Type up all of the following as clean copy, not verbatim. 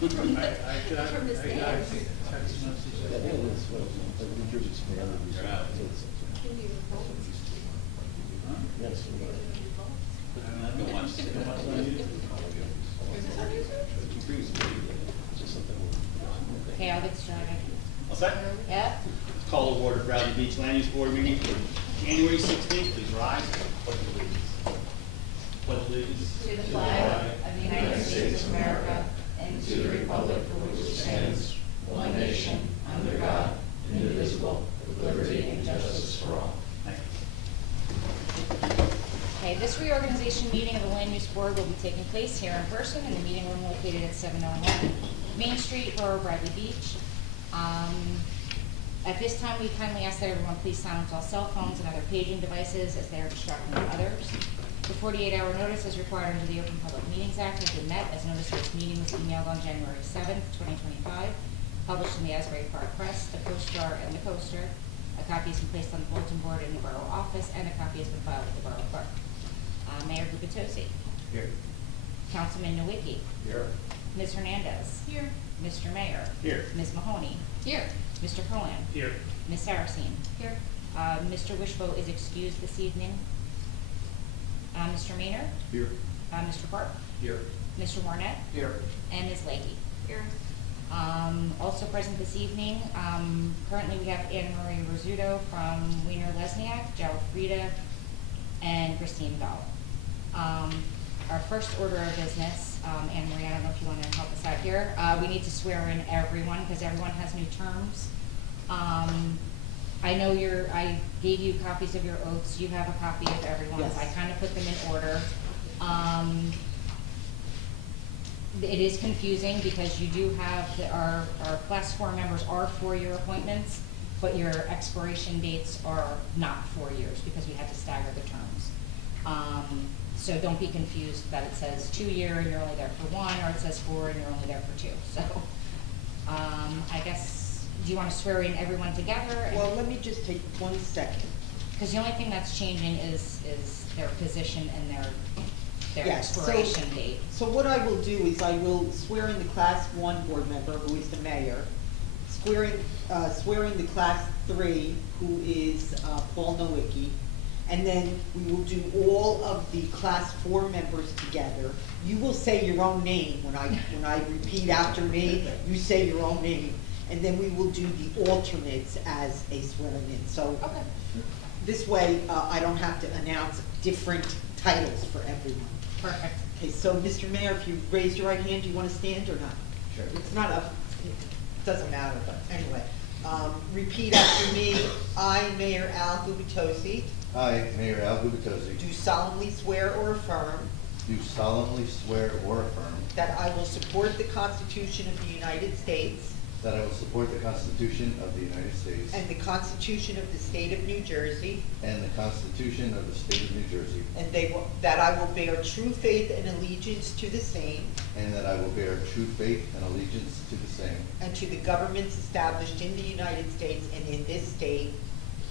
From the stands. text message. Yeah, it is. Well, New Jersey's fair. You're out. Can you vote? Huh? Yes. I don't watch it. Don't watch it on YouTube. Is this on YouTube? Just something. Okay, I'll get started. All set? Yep. Call to order Bradley Beach Land Use Board meeting for January 16th. Please rise. Pledge allegiance. To the flag of the United States of America and to the republic for which it stands, one nation, under God, indivisible, with liberty and justice for all. Thank you. Okay, this reorganization meeting of the Land Use Board will be taking place here in person in the meeting room located at 701 Main Street, Borough Bradley Beach. At this time, we kindly ask that everyone please silence all cell phones and other paging devices as they are distracting others. The 48-hour notice as required under the Open Public Meetings Act has been met, as notice of this meeting was emailed on January 7th, 2025, published in the Asbury Park Press, the Coast-Jar, and the Coaster. A copy has been placed on the bulletin board in the borough office, and a copy has been filed with the borough clerk. Mayor Gubitosi. Here. Councilman Nowicki. Here. Ms. Hernandez. Here. Mr. Mayor. Here. Ms. Mahoney. Here. Mr. Cohen. Here. Ms. Saracine. Here. Mr. Wishbo is excused this evening. Mr. Maynard. Here. Mr. Park. Here. Mr. Warnett. Here. And Ms. Leahy. Here. Also present this evening, currently we have Anne Marie Rizzuto from Wiener Lesniak, Gerald Frida, and Christine Dahl. Our first order of business, Anne Marie, I don't know if you want to help us out here. We need to swear in everyone because everyone has new terms. I know I gave you copies of your oaths. You have a copy of everyone's. Yes. I kind of put them in order. It is confusing because you do have, our class 4 members are 4-year appointments, but your expiration dates are not 4 years because we had to stagger the terms. So don't be confused that it says 2-year and you're only there for 1, or it says 4 and you're only there for 2. So I guess, do you want to swear in everyone together? Well, let me just take 1 second. Because the only thing that's changing is their position and their Yes, expiration date. So what I will do is I will swear in the Class 1 board member, who is the mayor, swearing the Class 3, who is Paul Nowicki, and then we will do all of the Class 4 members together. You will say your own name when I repeat after me. You say your own name, and then we will do the alternates as a swearing in. So Okay. this way, I don't have to announce different titles for everyone. Perfect. Okay, so Mr. Mayor, if you raise your right hand, do you want to stand or not? Sure. It's not up, it doesn't matter, but anyway. Repeat after me. I, Mayor Al Gubitosi, I, Mayor Al Gubitosi, do solemnly swear or affirm do solemnly swear or affirm that I will support the Constitution of the United States that I will support the Constitution of the United States and the Constitution of the State of New Jersey, and the Constitution of the State of New Jersey, and that I will bear true faith and allegiance to the same and that I will bear true faith and allegiance to the same, and to the governments established in the United States and in this state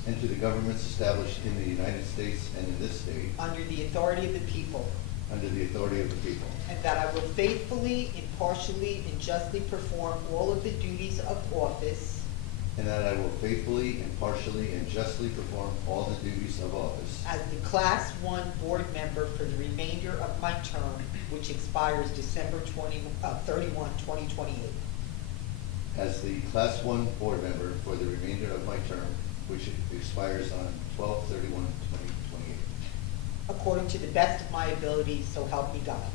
and to the governments established in the United States and in this state, under the authority of the people. under the authority of the people, And that I will faithfully, impartially, and justly perform all of the duties of office and that I will faithfully, impartially, and justly perform all the duties of office as the Class 1 board member for the remainder of my term, which expires December 31, 2028. as the Class 1 board member for the remainder of my term, which expires on 12/31/2028, According to the best of my ability, so help me God.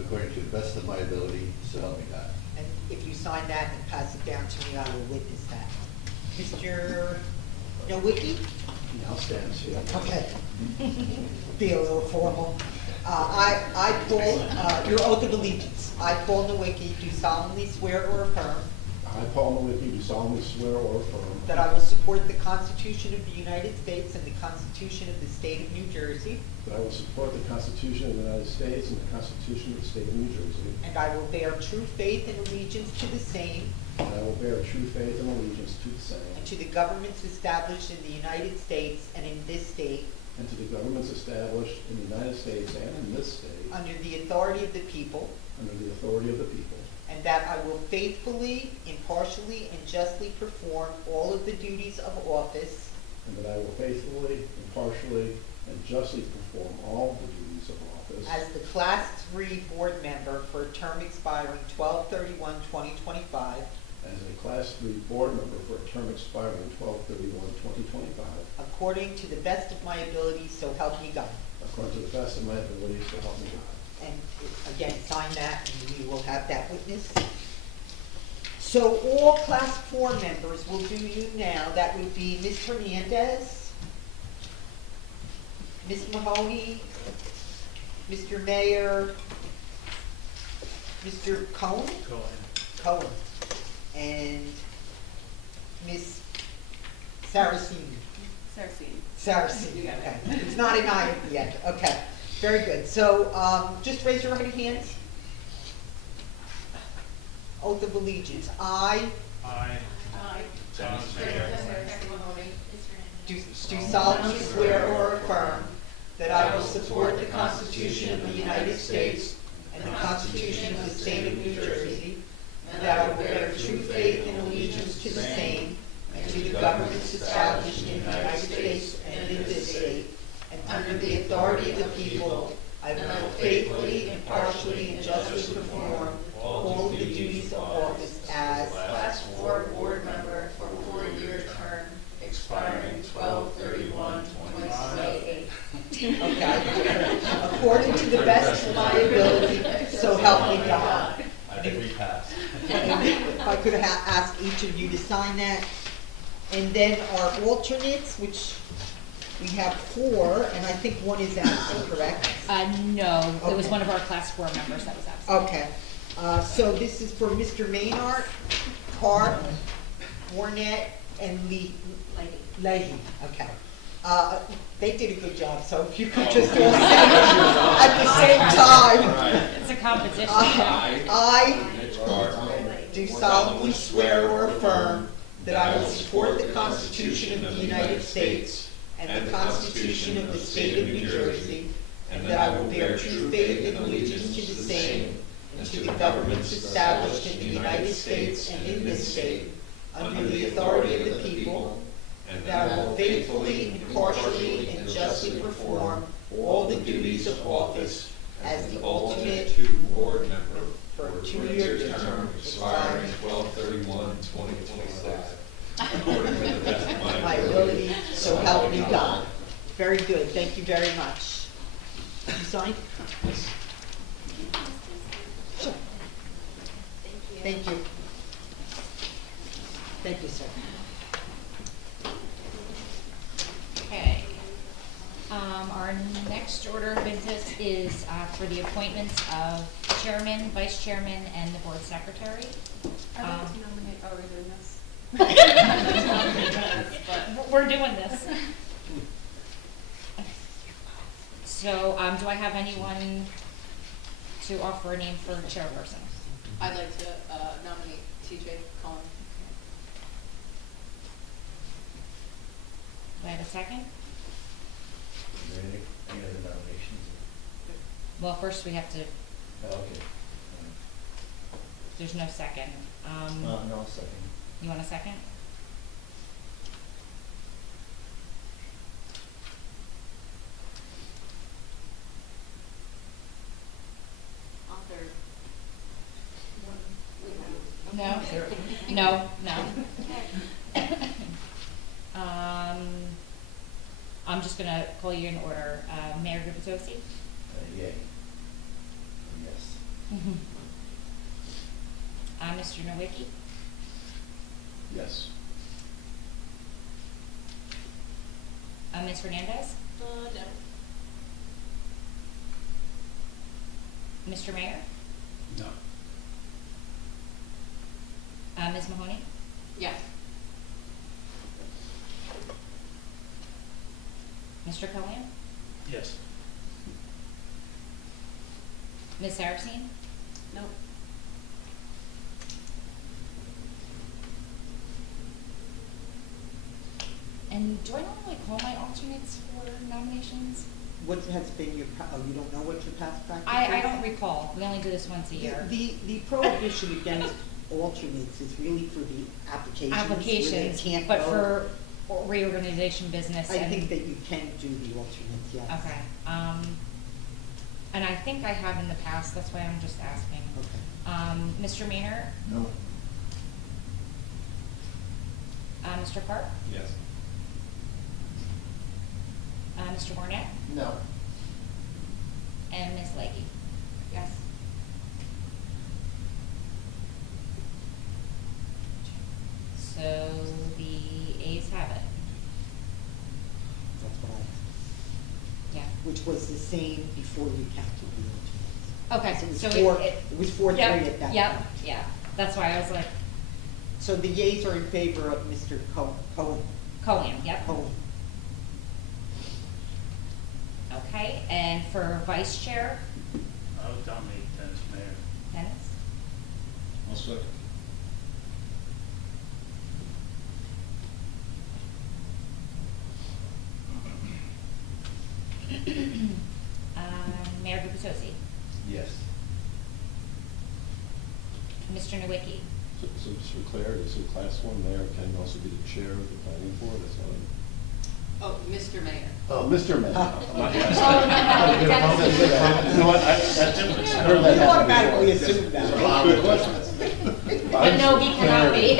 according to the best of my ability, so help me God. And if you sign that and pass it down to me, I will witness that. Mr. Nowicki? I'll stand, yeah. Okay. Be a little formal. I, Paul, your oath of allegiance. I, Paul Nowicki, do solemnly swear or affirm I, Paul Nowicki, do solemnly swear or affirm that I will support the Constitution of the United States and the Constitution of the State of New Jersey, that I will support the Constitution of the United States and the Constitution of the State of New Jersey, and I will bear true faith and allegiance to the same and I will bear true faith and allegiance to the same, and to the governments established in the United States and in this state, and to the governments established in the United States and in this state, under the authority of the people, under the authority of the people, and that I will faithfully, impartially, and justly perform all of the duties of office and that I will faithfully, impartially, and justly perform all the duties of office as the Class 3 Board Member for a term expiring 12/31/2025, as a Class 3 Board Member for a term expiring 12/31/2025, according to the best of my ability, so help me God. according to the best of my ability, so help me God. And again, sign that, and we will have that witness. So all Class 4 members will do you now. That would be Ms. Hernandez, Ms. Mahoney, Mr. Mayor, Mr. Cohen? Cohen. And Ms. Saraceni. Saraceni, You got it. okay. It's not an I yet, okay. Very good. So, just raise your right hand. Oath of allegiance. I do solemnly swear or affirm that I will support the Constitution of the United States and the Constitution of the State of New Jersey, and that I will bear true faith and allegiance to the same and to the governments established in the United States and in this state, and under the authority of the people, I will faithfully, impartially, and justly perform all of the duties of office as Class 4 Board Member for a 4-year term expiring 12/31/2028. Okay. According to the best of my ability, so help me God. I think we passed. If I could ask each of you to sign that. And then our alternates, which we have 4, and I think one is absent, correct? No, it was Okay. one of our class 4 members that was absent. Okay. So this is for Mr. Maynard, Hart, Warnett, and Leahy. Okay. They did a good job, so if you could just all say it at the same time. It's a composition. I do solemnly swear or affirm that I will support the Constitution of the United States and the Constitution of the State of New Jersey, and that I will bear true faith and allegiance to the same and to the governments established in the United States and in this state, under the authority of the people, and that I will faithfully, impartially, and justly perform all the duties of office as the alternate board member for a for a 2-year 2-year term expiring 12/31/2025, according to the best of my ability, so help me God. Very good, thank you very much. You sign? Sure. Thank you. Thank you, sir. Okay. Our next order of business is for the appointments of chairman, vice chairman, and the board secretary. I'd like to nominate, are we doing this? We're doing this. So, do I have anyone to offer a name for chairperson? I'd like to nominate TJ Cullen. Do I have a second? Are there any other nominations? Well, first we have to, Oh, okay. there's no second. No, second. You want a second? I'll third. No? No, no. I'm just gonna call you in order. Mayor Gubitosi? Yay. Yes. Mr. Nowicki? Yes. Ms. Hernandez? No. Mr. Mayor? No. Ms. Mahoney? Yes. Mr. Cohen? Yes. Ms. Saracen? No. And do I normally call my alternates for nominations? what has been your, you don't know what your past practice is? I don't recall, we only do this once a year. The prohibition against alternates is really for the applications. where they Applications, can't but vote. for reorganization business I and. think that you can do the alternates, yes. Okay, and I think I have in the past, that's why I'm just asking. Okay. Mr. Maynard, No. Mr. Park, Yes. Mr. Barnett, No. and Ms. Leggy. Yes. So the A's have it, That's what I, yeah. which was the same before you counted the alternates. Okay, It was so four- it. it was 4-3 Yep, at that Yep, point. yeah, that's why I was like, So the yeas are in favor of Mr. Cohen. Cohen, yep. Cohen. Okay, and for vice chair, I would nominate Dennis Mayor. Dennis? I'll second. Mayor Gubitosi, Yes. Mr. Nowicki, So just for clarity, so class one mayor can also be the chair of the planning board, that's not Oh, Mr. Mayor. Oh, Mr. Mayor. Dennis. You know what, I heard that You happen automatically before. assume that. There's a lot of questions. But no, he cannot be.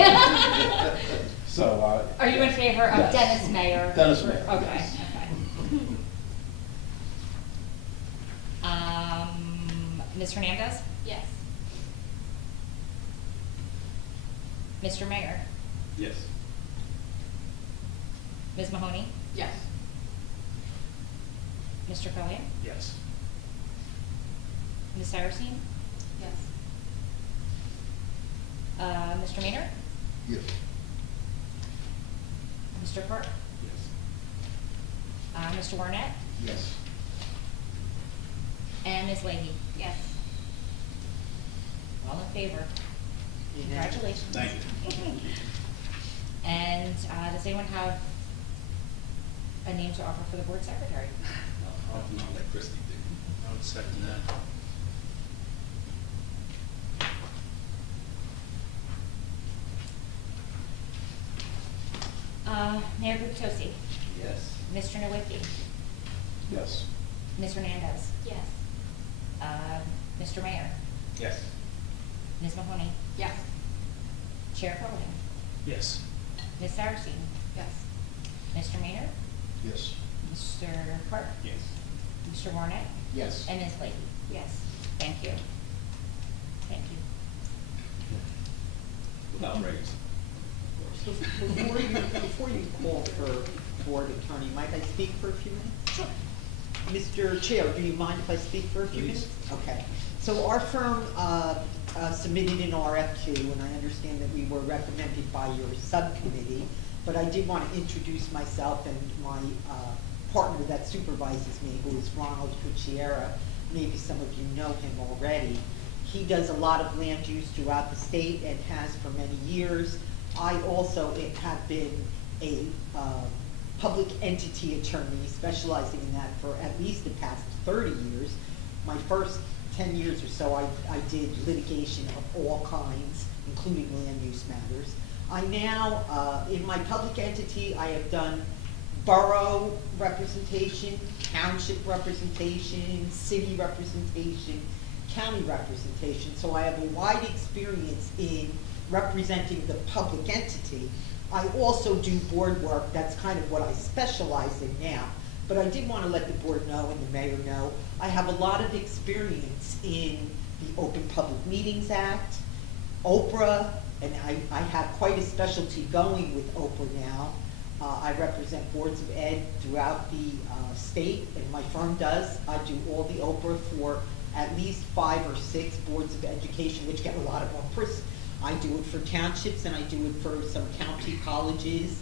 So, Are you in favor of Yes. Dennis Mayor? Dennis Mayor, Okay, yes. okay. Ms. Hernandez? Yes. Mr. Mayor? Yes. Ms. Mahoney? Yes. Mr. Cohen? Yes. Ms. Saracine? Yes. Mr. Maynard? Yes. Mr. Park? Yes. Mr. Warnett? Yes. And Ms. Leahy? Yes. All in favor? Congratulations. Thank you. And, does anyone have a name to offer for the board secretary? I'll nominate Christie do. I would second that. Mayor Guptosi, Yes. Mr. Nowicki, yes. Ms. Hernandez, Yes. Mr. Mayor, Yes. Ms. Mahoney, Yes. Chair Cohen, Yes. Ms. Saracine, Yes. Mr. Maynard, Yes. Mr. Park, Yes. Mr. Warnett, Yes. and Ms. Leahy. Yes. Thank you. Thank you. Without raise. So before you call for board attorney, might I speak for a few minutes? Sure. Mr. Chair, do you mind if I speak for a few Please. minutes? Okay. So our firm submitted an RFQ, and I understand that we were recommended by your subcommittee, but I did want to introduce myself and my partner that supervises me, who is Ronald Cucchiera. Maybe some of you know him already. He does a lot of land use throughout the state and has for many years. I also have been a public entity attorney specializing in that for at least the past 30 years. My first 10 years or so, I did litigation of all kinds, including land use matters. I now, in my public entity, I have done borough representation, township representation, city representation, county representation. So I have a wide experience in representing the public entity. I also do board work, that's kind of what I specialize in now. But I did want to let the board know and the mayor know, I have a lot of experience in the Open Public Meetings Act, Oprah, and I have quite a specialty going with Oprah now. I represent boards of ed throughout the state, and my firm does. I do all the Oprah for at least 5 or 6 boards of education, which get a lot of Oprahs. I do it for townships, and I do it for some county colleges.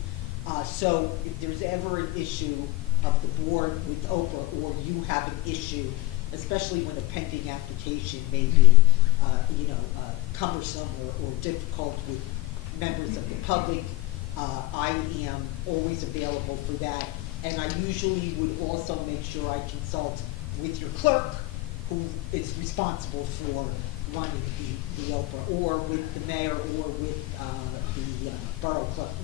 So if there's ever an issue of the board with Oprah, or you have an issue, especially when a pending application may be, cumbersome or difficult with members of the public, I am always available for that. And I usually would also make sure I consult with your clerk, who is responsible for running the OPRA, or with the mayor, or with the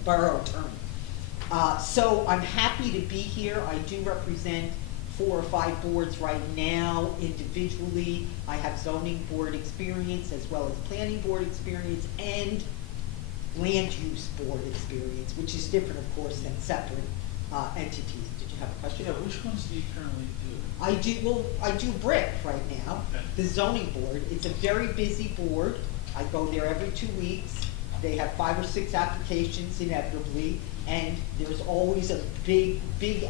borough attorney. So I'm happy to be here. I do represent 4 or 5 boards right now individually. I have zoning board experience as well as planning board experience and land use board experience, which is different, of course, than separate entities. Did you have a question? Yeah, which ones do you currently do? I do BRIC right now, Okay. the zoning board. It's a very busy board. I go there every 2 weeks. They have 5 or 6 applications inevitably, and there's always a big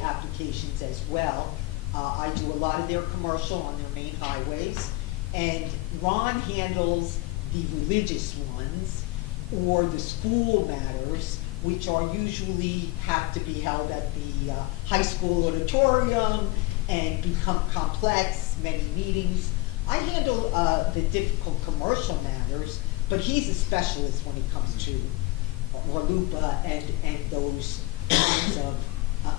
applications as well. I do a lot of their commercial on their main highways, and Ron handles the religious ones or the school matters, which are usually have to be held at the high school auditorium and become complex, many meetings. I handle the difficult commercial matters, but he's a specialist when it comes to RLUPA and those kinds of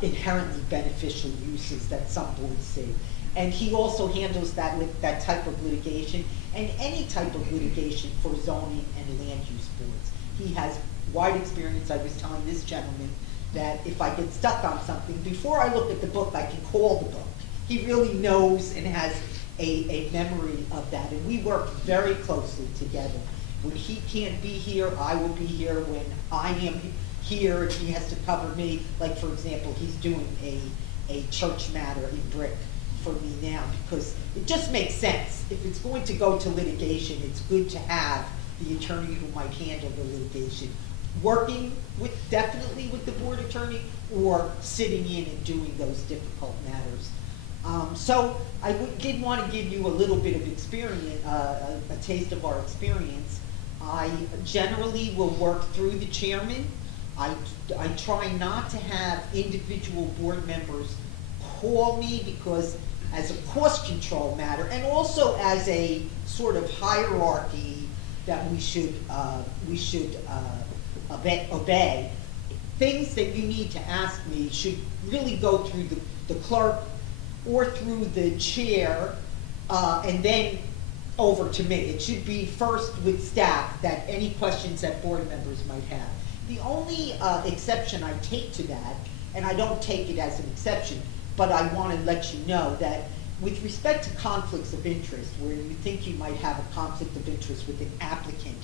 inherently beneficial uses that some boards see. And he also handles that type of litigation and any type of litigation for zoning and land use boards. He has wide experience. I was telling this gentleman that if I get stuck on something, before I look at the book, I can call the book. He really knows and has a memory of that, and we work very closely together. When he can't be here, I will be here. When I am here, if he has to cover me, like for example, he's doing a church matter in BRIC for me now, because it just makes sense. If it's going to go to litigation, it's good to have the attorney who might handle the litigation working definitely with the board attorney, or sitting in and doing those difficult matters. So I did want to give you a little bit of experience, a taste of our experience. I generally will work through the chairman. I try not to have individual board members call me, because as a cost control matter, and also as a sort of hierarchy that we should obey, things that you need to ask me should really go through the clerk or through the chair, and then over to me. It should be first with staff, that any questions that board members might have. The only exception I take to that, and I don't take it as an exception, but I want to let you know that with respect to conflicts of interest, where you think you might have a conflict of interest with an applicant,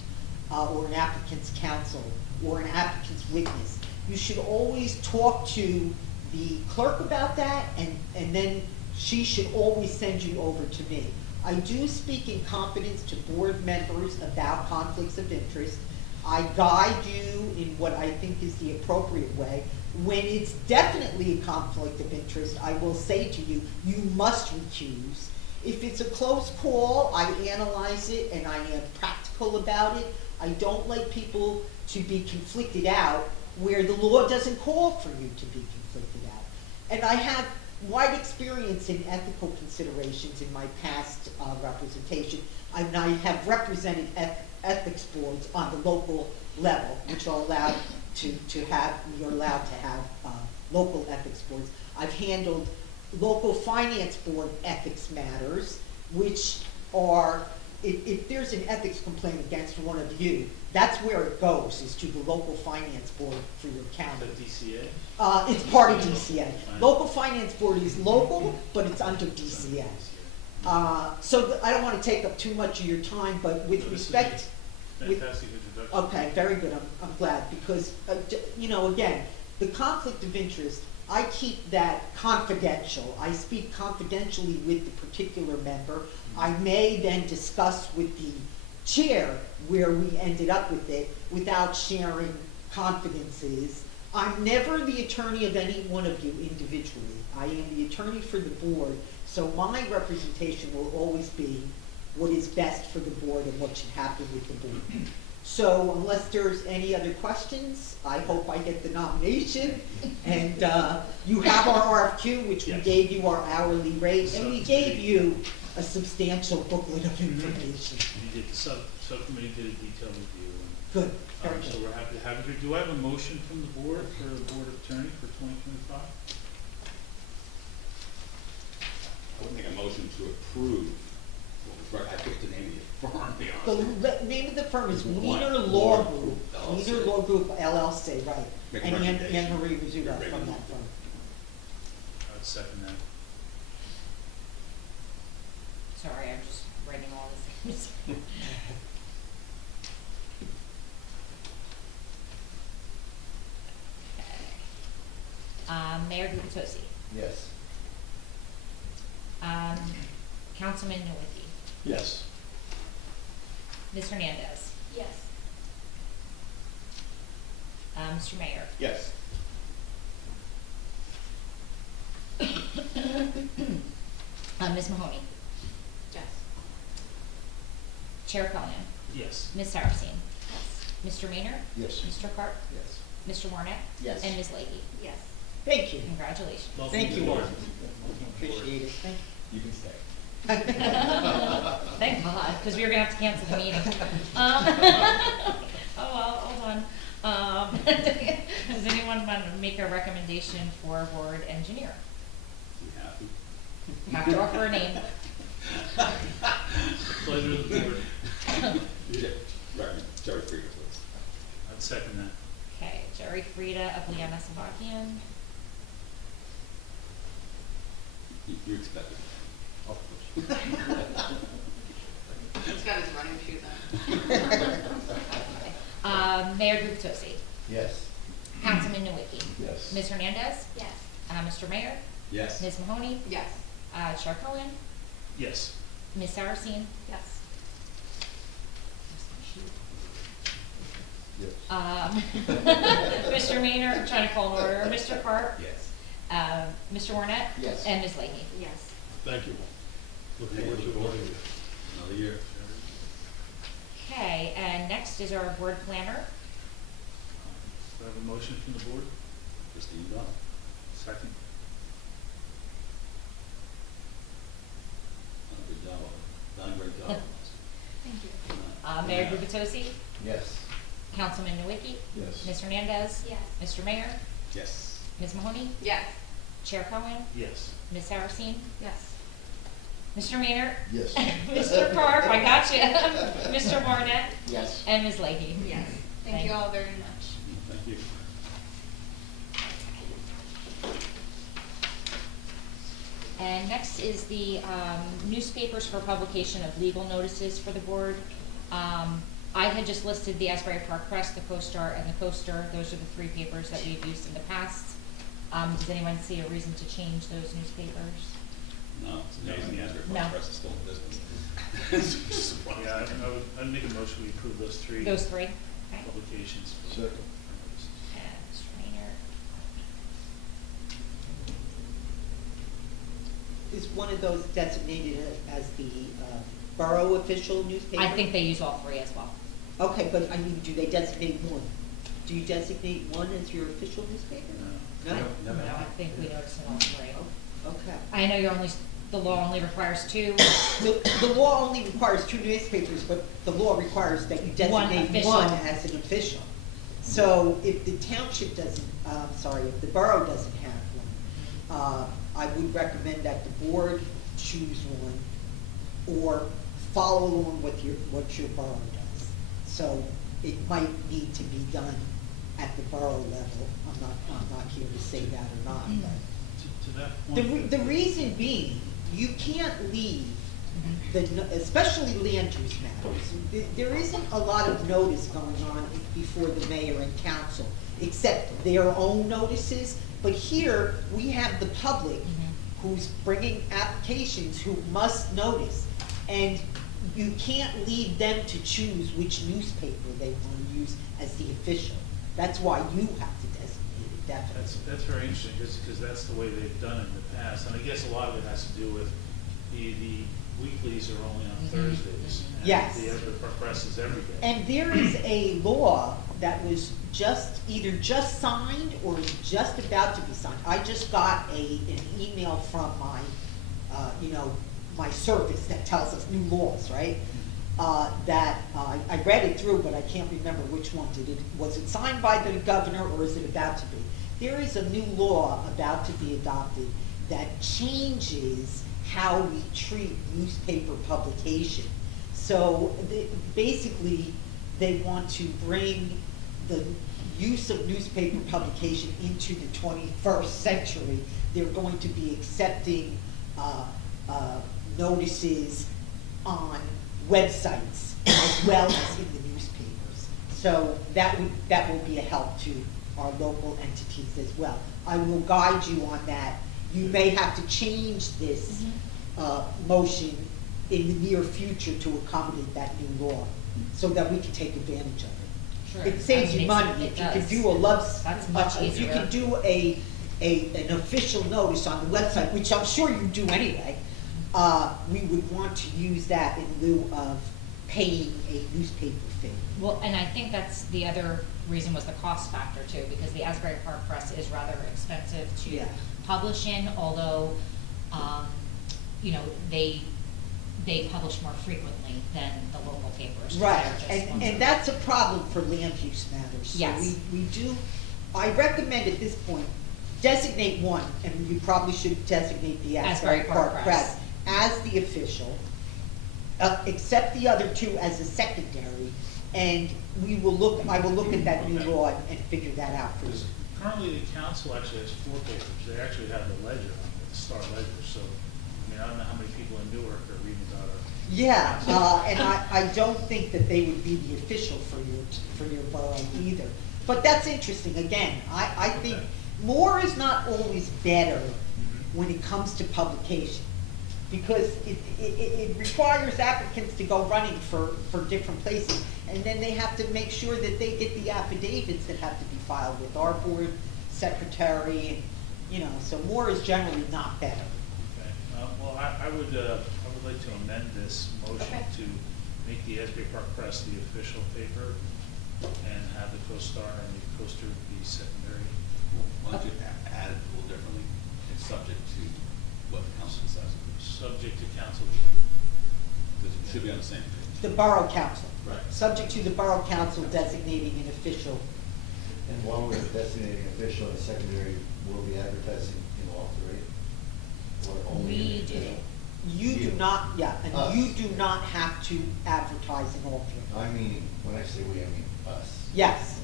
or an applicant's counsel, or an applicant's witness, you should always talk to the clerk about that, and then she should always send you over to me. I do speak in confidence to board members about conflicts of interest. I guide you in what I think is the appropriate way. When it's definitely a conflict of interest, I will say to you, you must recuse. If it's a close call, I analyze it and I am practical about it. I don't like people to be conflicted out where the law doesn't call for you to be conflicted out. And I have wide experience in ethical considerations in my past representation. I have represented ethics boards on the local level, which are allowed to have, you're allowed to have local ethics boards. I've handled local finance board ethics matters, which are, if there's an ethics complaint against one of you, that's where it goes, is to the local finance board for your county. The DCA? It's part of DCA. Local finance board is local, but it's under DCA. So I don't want to take up too much of your time, but with respect. Fantastic introduction. Okay, very good. I'm glad, because you know, again, the conflict of interest, I keep that confidential. I speak confidentially with the particular member. I may then discuss with the chair where we ended up with it without sharing confidences. I'm never the attorney of any one of you individually. I am the attorney for the board, so my representation will always be what is best for the board and what should happen with the board. So unless there's any other questions, I hope I get the nomination. And you have our RFQ, which we Yes. gave you our hourly rate, and we gave you a substantial booklet of information. You did, the subcommittee did a detailed review. Good, very So good. we're happy to have you here. Do I have a motion from the board for a board attorney for 2025? approve, well, I picked the name of your firm, to be honest. The name of the firm is One Wiener Law Law Group, Group, LLC. Wiener Law Group LLC, right. Make a And recommendation. Anne Marie Rizzuto Your from that recommendation. firm. I would second that. Sorry, I'm just writing all the things. Mayor Gubitosi. Yes. Councilman Nowicki. Yes. Ms. Hernandez. Yes. Mr. Mayor. Yes. Ms. Mahoney. Yes. Chair Cullen. Yes. Ms. Saracine. Yes. Mr. Maynard. Yes. Mr. Carp. Yes. Mr. Warner. Yes. And Ms. Leahy. Yes. Thank you. Congratulations. Welcome Thank to you the all. board. Appreciate it. Thank You can stay. Thank God, because we were gonna have to cancel the meeting. Oh, well, hold on. Does anyone want to make a recommendation for board engineer? You happy? Have to offer a name. Pleasure of the board. Yeah. Recommend Jerry Frieda, please. I'd second that. Okay, Jerry Frieda of Leanna Savakian. You expected it. Of course. He's got his running shoes on. Mayor Gubitosi. Yes. Councilman Nowicki. Yes. Ms. Hernandez. Yes. Mr. Mayor. Yes. Ms. Mahoney. Yes. Chair Cohen. Yes. Ms. Saracine. Yes. Yes. Mr. Maynard, I'm trying to call an order. Mr. Carp. Yes. Mr. Warnett. Yes. And Ms. Leahy. Yes. Thank you. Looking Thank forward you. to voting. Another year. Okay, and next is our board planner. Do I have a motion from the board? Christine Dunn. Second. Good job. Done a great job. Thank you. Mayor Gubitosi. Yes. Councilman Nowicki. Yes. Ms. Hernandez. Yes. Mr. Mayor. Yes. Ms. Mahoney. Yes. Chair Cohen. Yes. Ms. Saracine. Yes. Mr. Maynard. Yes. Mr. Carp, I got you. Mr. Warnett. Yes. And Ms. Leahy. Yes. Thank Thank- you all very much. Thank you. And next is the newspapers for publication of legal notices for the board. I had just listed the Asbury Park Press, the Co-Star, and the Coaster. Those are the three papers that we've used in the past. Does anyone see a reason to change those newspapers? No, it's amazing the Asbury No. Park Press is still in business. Yeah, I'd make a motion we approve those three Those three? Okay. publications. Second. And Mr. Maynard. Is one of those designated as the borough official newspaper? I think they use all three as well. Okay, but I mean, do they designate one? Do you designate one as your official newspaper? No? No, I think we notice in all three. Oh, okay. I know the law only requires two. The law only requires two newspapers, but the law requires that you One designate official. one as an official. So if the township doesn't, if the borough doesn't have one, I would recommend that the board choose one or follow along with what your borough does. So it might need to be done at the borough level. I'm not here to say that or not, but. To that point. The reason being, you can't leave especially land use matters. There isn't a lot of notice going on before the mayor and council, except their own notices. But here, we have the public who's bringing applications who must notice. And you can't leave them to choose which newspaper they want to use as the official. That's why you have to designate it, definitely. That's very interesting, because that's the way they've done it in the past, and I guess a lot of it has to do with the weeklies are only on Thursdays. and Yes. The other press is every day. And there is a law that was either just signed or is just about to be signed. I just got an email from my service that tells us new laws, right? I read it through, but I can't remember which one. Was it signed by the governor or is it about to be? There is a new law about to be adopted that changes how we treat newspaper publication. So basically, they want to bring the use of newspaper publication into the 21st century. They're going to be accepting notices on websites as well as in the newspapers. So that will be a help to our local entities as well. I will guide you on that. You may have to change this motion in the near future to accommodate that new law, so that we can take advantage of it. Sure. It saves you money. It If you could does. do a That's much if you easier. could do an official notice on the website, which I'm sure you do anyway, we would want to use that in lieu of paying a newspaper fee. Well, and I think that's the other reason was the cost factor too, because the Asbury Park Press is rather expensive to Yeah. publish in, although, you know, they publish more frequently than the local papers. Right, They're just and ones- that's a problem for land use matters. Yes. So we do, I recommend at this point, designate one, and you probably should designate the Asbury Park Press as the official, accept the other two as a secondary, and I will look at that new Okay. law and figure that out for you. Because currently, the council actually has 4 papers. They actually have the Ledger, the Star Ledger, so, I mean, I don't know how many people in Newark are reading about it. Yeah, and I don't think that they would be the official for your borough either. But that's interesting, again, I think Okay. more is not always better when it comes to publication. Because it requires applicants to go running for different places, and then they have to make sure that they get the affidavits that have to be filed with our board secretary, and, you know, so more is generally not better. Okay, well, I would like to amend this motion Okay. to make the Asbury Park Press the official paper and have the co-star and the coaster be secondary. Why don't you add it a little differently? It's subject to what the council says. Subject to council. Because it should be on the same page. The Borough Council. Right. Subject to the Borough Council designating an official. And while we're designating official and secondary, will be advertising in all 3? Or only in We the do. official? You do You. not, yeah, and Us. you do not have to advertise in all 3. I mean, when I say we, I mean us. Yes.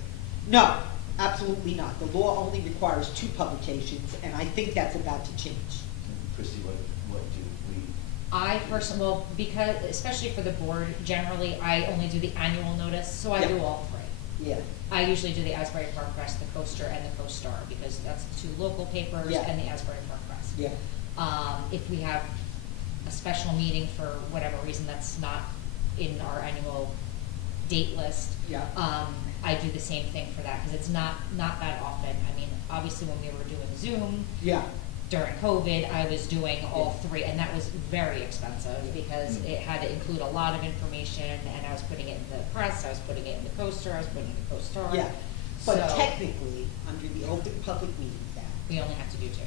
No, absolutely not. The law only requires 2 publications, and I think that's about to change. Christie, what do we? I personally, well, because, especially for the board, generally, I only do the annual notice, so I Yeah. do all 3. Yeah. I usually do the Asbury Park Press, the Coaster, and the Co-Star, because that's the 2 local papers Yeah. and the Asbury Park Press. Yeah. If we have a special meeting for whatever reason that's not in our annual date list, Yeah. I do the same thing for that, because it's not that often. I mean, obviously, when we were doing Zoom Yeah. during COVID, I was doing all 3, and that was very expensive, because it had to include a lot of information, and I was putting it in the press, I was putting it in the Coaster, I was putting it in the Co-Star. Yeah. But So, technically, under the Open Public Meetings Act, we only have to do 2.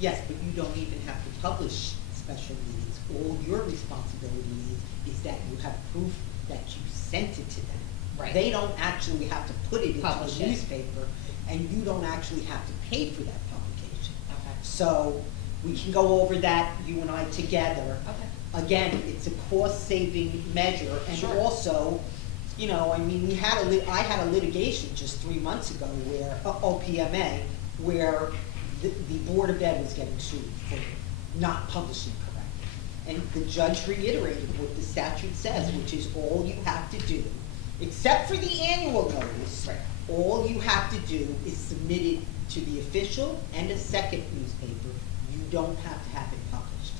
yes, but you don't even have to publish special meetings. All your responsibility is that you have proof that you sent it to them. Right. They don't actually have to put it into Publish the it. newspaper, and you don't actually have to pay for that publication. Okay. So we can go over that, you and I together. Okay. Again, it's a cost-saving measure, and Sure. also, you know, I mean, I had a litigation just 3 months ago where, OPMA, where the Board of Ed was getting sued for not publishing correctly. And the judge reiterated what the statute says, which is all you have to do, except for the annual notice, Right. all you have to do is submit it to the official and a second newspaper. You don't have to have it published.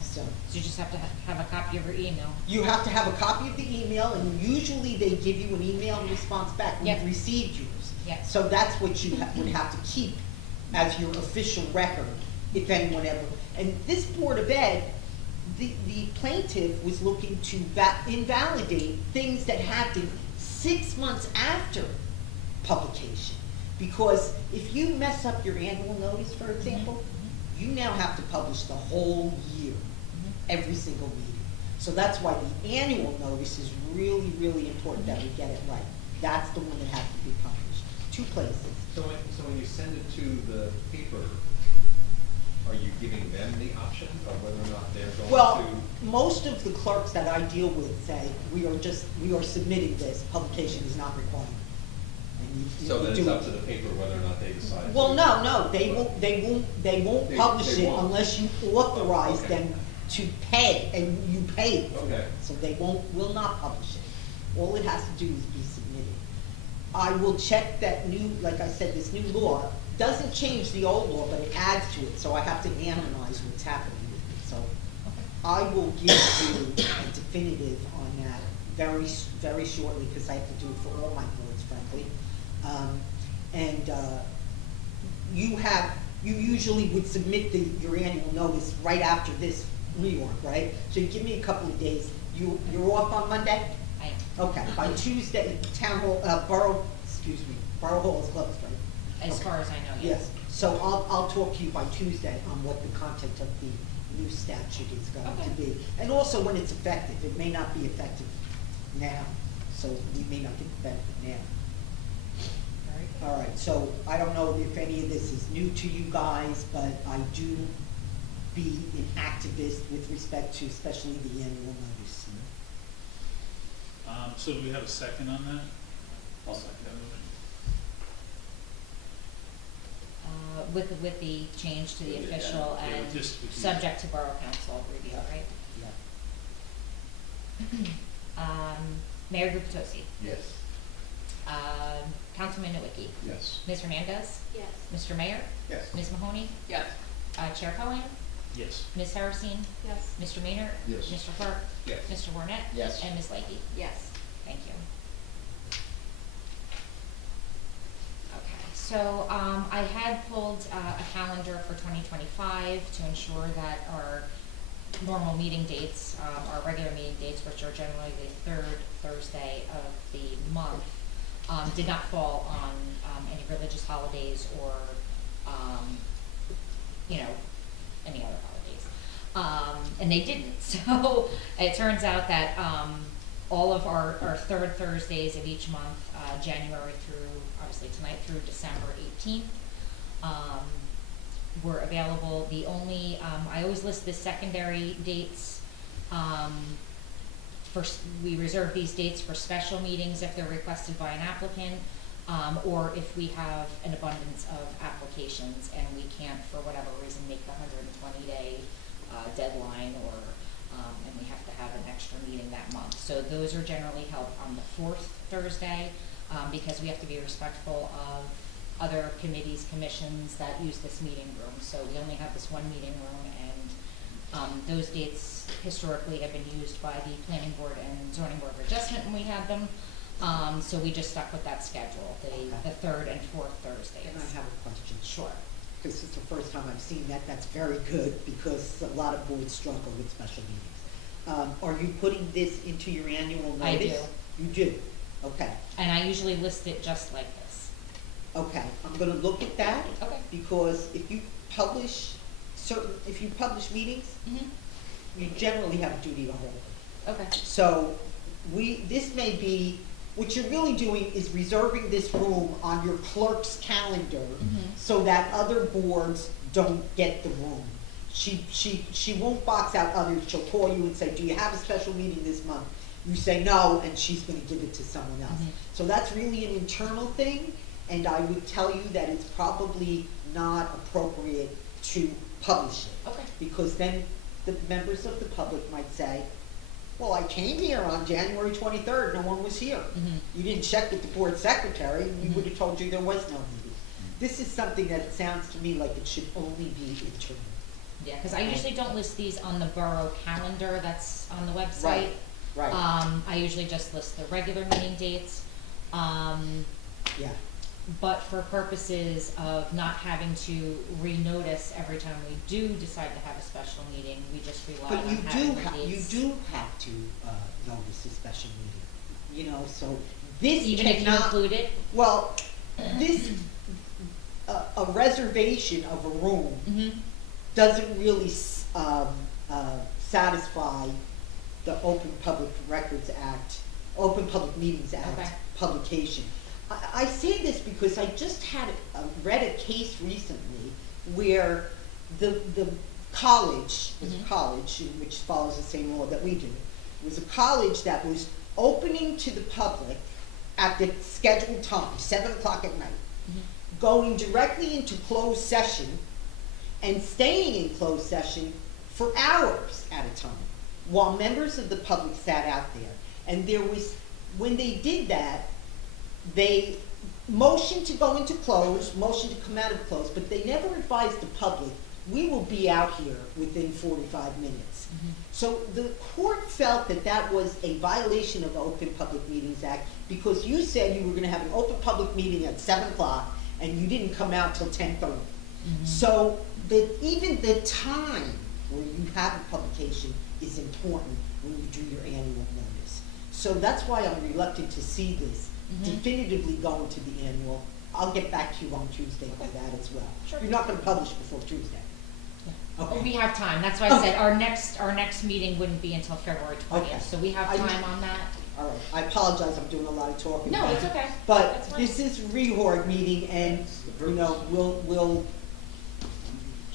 So, So you just have to have a copy of your email. you have to have a copy of the email, and usually they give you an email response back. Yep. We've received yours. Yep. So that's what you would have to keep as your official record, if anyone ever. And this Board of Ed, the plaintiff was looking to invalidate things that happened 6 months after publication. Because if you mess up your annual notice, for example, you now have to publish the whole year, every single meeting. So that's why the annual notice is really, really important that we get it right. That's the one that has to be published, 2 places. So when you send it to the paper, are you giving them the option of whether or not they're going to? Well, most of the clerks that I deal with say, we are submitting this, publication is not required. And you So then do it's it. up to the paper whether or not they decide. Well, to- no, they won't They- publish they it won't. unless you authorize Okay. them to pay, and you pay for Okay. it. So they will not publish it. All it has to do is be submitted. I will check that new, like I said, this new law doesn't change the old law, but it adds to it, so I have to analyze what's happening with it. So I will give you a definitive on that very shortly, because I have to do it for all my boards, frankly. You usually would submit your annual notice right after this reorg, right? So you give me a couple of days. You're off on Monday? I am. Okay, by Tuesday, Borough Hall is closed, right? As Okay. far as I know, Yes, yes. so I'll talk to you by Tuesday on what the content of the new statute is going to Okay. be. And also when it's effective. It may not be effective now, so we may not get the benefit now. Very good. All right, so I don't know if any of this is new to you guys, but I do be an activist with respect to especially the annual notice. So do we have a second on that? I'll second that. With the change to the Yeah, official yeah, and just with the- subject to Borough Council review, right? Yeah. Mayor Guptosi, Yes. Councilman Nowicki, Yes. Ms. Hernandez, Yes. Mr. Mayor, Yes. Ms. Mahoney, Yes. Chair Cohen, Yes. Ms. Saracine, Yes. Mr. Maynard, Yes. Mr. Clark, Yes. Mr. Warnett, Yes. and Ms. Leahy. Yes. Thank you. Okay, so I had pulled a calendar for 2025 to ensure that our normal meeting dates, our regular meeting dates, which are generally the third Thursday of the month, did not fall on any religious holidays or, any other holidays. And they didn't. So it turns out that all of our third Thursdays of each month, January through, obviously tonight through December 18th, were available. The only, I always list the secondary dates. We reserve these dates for special meetings if they're requested by an applicant, or if we have an abundance of applications and we can't, for whatever reason, make the 120-day deadline, or and we have to have an extra meeting that month. So those are generally held on the fourth Thursday, because we have to be respectful of other committees, commissions that use this meeting room. So we only have this one meeting room, and those dates historically have been used by the planning board and zoning board of adjustment when we had them. So we just stuck with that schedule, the third and fourth Thursdays. And I have a question. Sure. Because it's the first time I've seen that. That's very good, because a lot of boards struggle with special meetings. Are you putting this into your annual notice? I do. You do? Okay. And I usually list it just like this. Okay, I'm gonna look at that. Okay. Because if you publish meetings, you generally have a duty to hold them. Okay. So this may be, what you're really doing is reserving this room on your clerk's calendar so that other boards don't get the room. She won't box out others. She'll call you and say, do you have a special meeting this month? You say no, and she's gonna give it to someone else. So that's really an internal thing, and I would tell you that it's probably not appropriate to publish it. Okay. Because then the members of the public might say, well, I came here on January 23rd, no one was here. You didn't check with the board secretary, we would have told you there was no meeting. This is something that sounds to me like it should only be internal. Yeah, because I usually don't list these on the borough calendar that's on the website. Right. I usually just list the regular meeting dates. Yeah. But for purposes of not having to renotice every time we do decide to have a special meeting, we just rely But on you having the you dates. do have to notice a special meeting, you know, so this Even if you cannot, include it? well, this, a reservation of a room doesn't really satisfy the Open Public Records Act, Open Public Meetings Act Okay. publication. I say this because I just had read a case recently where the college, was a college, which follows the same law that we do, was a college that was opening to the public at the scheduled time, 7 o'clock at night, going directly into closed session and staying in closed session for hours at a time, while members of the public sat out there. And there was, when they did that, they motioned to go into close, motioned to come out of close, but they never advised the public, we will be out here within 45 minutes. So the court felt that that was a violation of the Open Public Meetings Act, because you said you were gonna have an open public meeting at 7 o'clock, and you didn't come out till 10:30. So even the time where you have a publication is important when you do your annual notice. So that's why I'm reluctant to see this definitively go into the annual. I'll get back to you on Tuesday for that as well. Sure. You're not gonna publish before Tuesday. Okay. We have time, that's why I said our next meeting wouldn't be until February Okay. 20th, so we have I- time on that. All right, I apologize, I'm doing a lot of talking. No, it's okay. But That's fine. this is reorg meeting, and, you know, we'll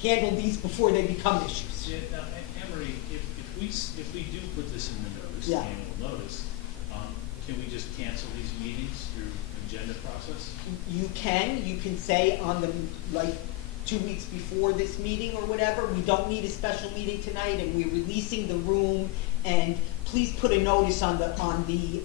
handle these before they become issues. Yeah, now, Emery, if we do put this in the notice, the Yeah. annual notice, can we just cancel these meetings through agenda process? You can say on the, like, 2 weeks before this meeting or whatever, we don't need a special meeting tonight, and we're releasing the room, and please put a notice on the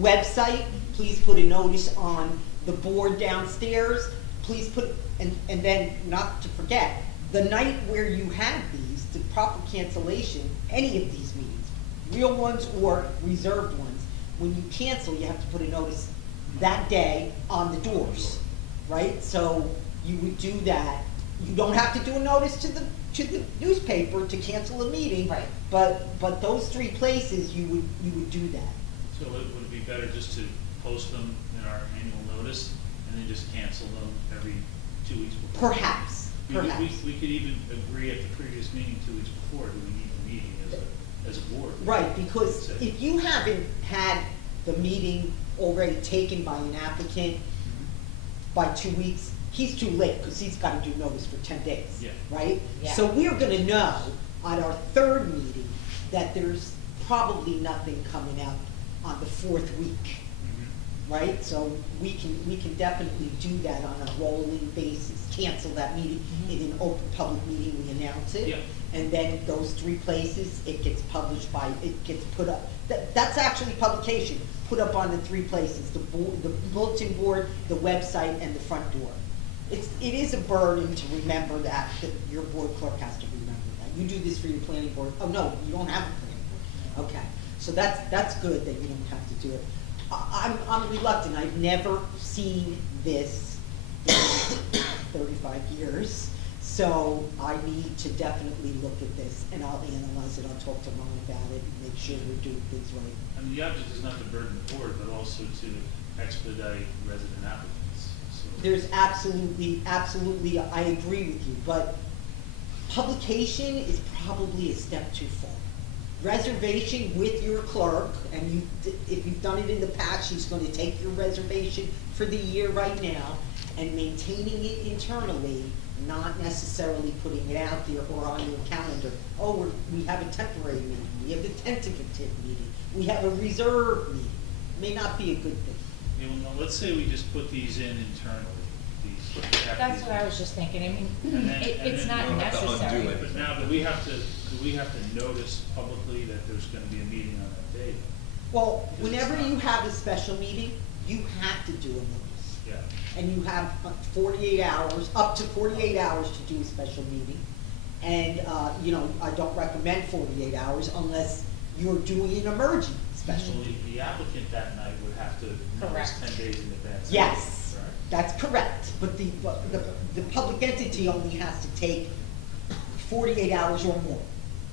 website, please put a notice on the board downstairs, please put, and then, not to forget, the night where you have these, the proper cancellation, any of these meetings, real ones or reserved ones, when you cancel, you have to put a notice that day on the doors, right? So you would do that. You don't have to do a notice to the newspaper to cancel a meeting. Right. But those 3 places, you would do that. So would it be better just to post them in our annual notice and then just cancel them every 2 weeks before? Perhaps. We could even agree at the previous meeting 2 weeks before, do we need a meeting as a board? Right, because if you haven't had the meeting already taken by an applicant by 2 weeks, he's too late, because he's gotta do notice for 10 days. Yeah. Right? Yeah. So we're gonna know on our 3rd meeting that there's probably nothing coming out on the 4th week. Right, so we can definitely do that on a rolling basis, cancel that meeting in an open public meeting, we announce it. Yeah. And then those 3 places, it gets published by, it gets put up, that's actually publication, put up on the 3 places, the bulletin board, the website, and the front door. It is a burden to remember that your board clerk has to remember that. You do this for your planning board, oh no, you don't have a planning board, okay. So that's good that you don't have to do it. I'm reluctant, I've never seen this in 35 years, so I need to definitely look at this, and I'll analyze it, I'll talk to Ron about it, and make sure we're doing things right. I mean, the object is not to burden the board, but also to expedite resident applicants, so. There's absolutely, I agree with you, but publication is probably a step too far. Reservation with your clerk, and if you've done it in the past, she's gonna take your reservation for the year right now, and maintaining it internally, not necessarily putting it out there or on your calendar. Oh, we have a temporary meeting, we have a tentative meeting, we have a reserve meeting. May not be a good thing. You know, let's say we just put these in internally, these. That's what I was just thinking, I mean, And then- it's and then not you don't have to necessary. undo it. But now, do we have to notice publicly that there's gonna be a meeting on that day? Well, Because it's whenever not- you have a special meeting, you have to do a notice. Yeah. And you have 48 hours, up to 48 hours to do a special meeting. And, you know, I don't recommend 48 hours unless you're doing an emergency special So meeting. the applicant that night would have to notice Correct. 10 days in advance. Yes, Correct? that's correct, but the public entity only has to take 48 hours or more.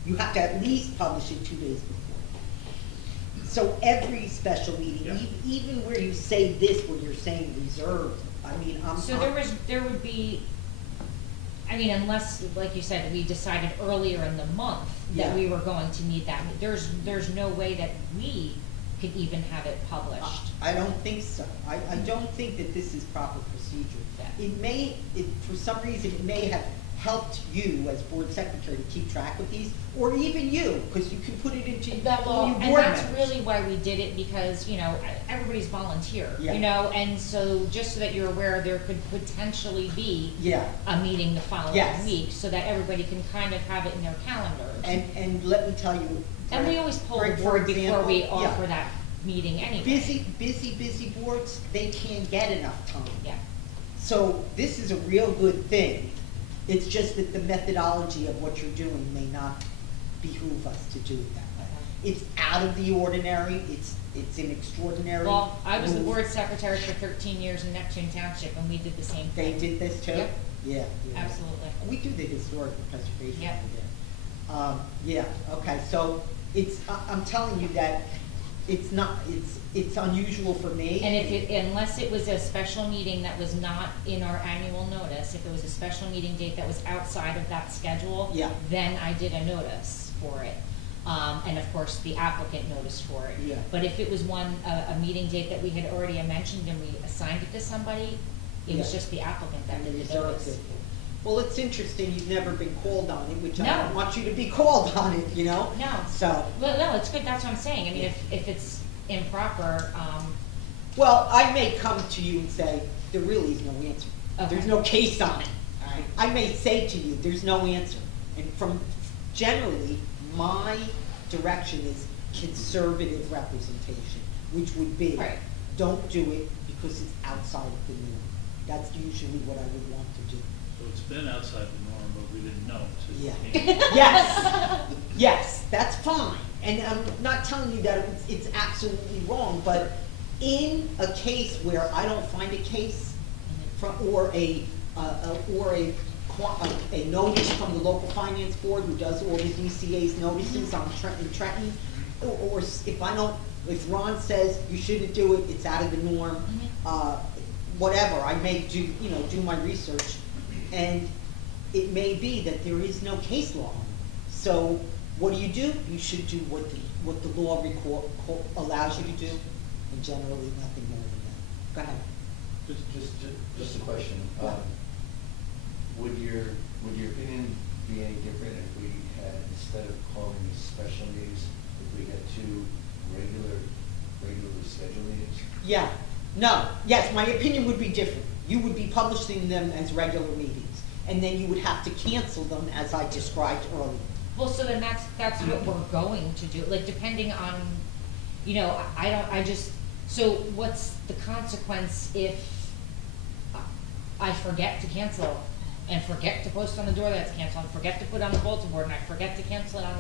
You have to at least publish it 2 days before. So every special meeting, Yeah. even where you say this, when you're saying reserved, I mean, So there would be, I mean, unless, like you said, we decided earlier in the month that Yeah. we were going to need that, there's no way that we could even have it published. I don't think so. I don't think that this is proper procedure. Yeah. For some reason, it may have helped you as board secretary to keep track of these, or even you, because you can put it into That all law, your and board that's members. really why we did it, because, you know, everybody's volunteer, Yeah. you know, and so just so that you're aware, there could potentially be Yeah. a meeting the following Yes. week, so that everybody can kind of have it in their calendars. And let me tell you. And we always poll the Greg, for board before we example, yeah. offer that meeting anyway. Busy boards, they can't get enough time. Yeah, So this is a real good thing. It's just that the methodology of what you're doing may not behoove us to do it that way. It's out of the ordinary, it's an extraordinary. well, I was the move. board secretary for 13 years in Neptune Township, and we did the same They thing. did this too? Yep. Yeah. Yeah. Absolutely. We do the historical preservation Yep. over there. Yeah, okay, so I'm telling you that it's not, it's unusual for me. And unless it was a special meeting that was not in our annual notice, if it was a special meeting date that was outside of that schedule, Yeah. then I did a notice for it. And of course, the applicant noticed for it. Yeah. But if it was a meeting date that we had already mentioned and we assigned it to somebody, it was Yeah. just the applicant that And did they the reserved notice. it. Well, it's interesting, you've never been called on it, which I No. don't want you to be called on it, you know? No. So, Well, no, it's good, that's what I'm saying. I mean, if it's improper, well, I may come to you and say, there really is no answer. Okay. There's no case on it. all right. I may say to you, there's no answer. And generally, my direction is conservative representation, which would be, Right. don't do it because it's outside of the norm. That's usually what I would want to do. So it's been outside the norm, but we didn't know. So you Yeah. can't- Yes, yes, that's fine. And I'm not telling you that it's absolutely wrong, but in a case where I don't find a case from, or a notice from the local finance board who does all the DCA's notices on Trenton, or if Ron says you shouldn't do it, it's out of the norm, whatever, I may do my research, and it may be that there is no case law. So what do? You should do what the law allows you to do, and generally nothing more than that. Go ahead. Just a question. Yeah. Would your opinion be any different if we had, instead of calling these special meetings, if we had two regularly scheduled meetings? Yeah, no, yes, my opinion would be different. You would be publishing them as regular meetings, and then you would have to cancel them as I described earlier. Well, so then that's what we're going to do, like, depending on, so what's the consequence if I forget to cancel, and forget to post on the door that it's canceled, and forget to put on the bulletin board, and I forget to cancel it on,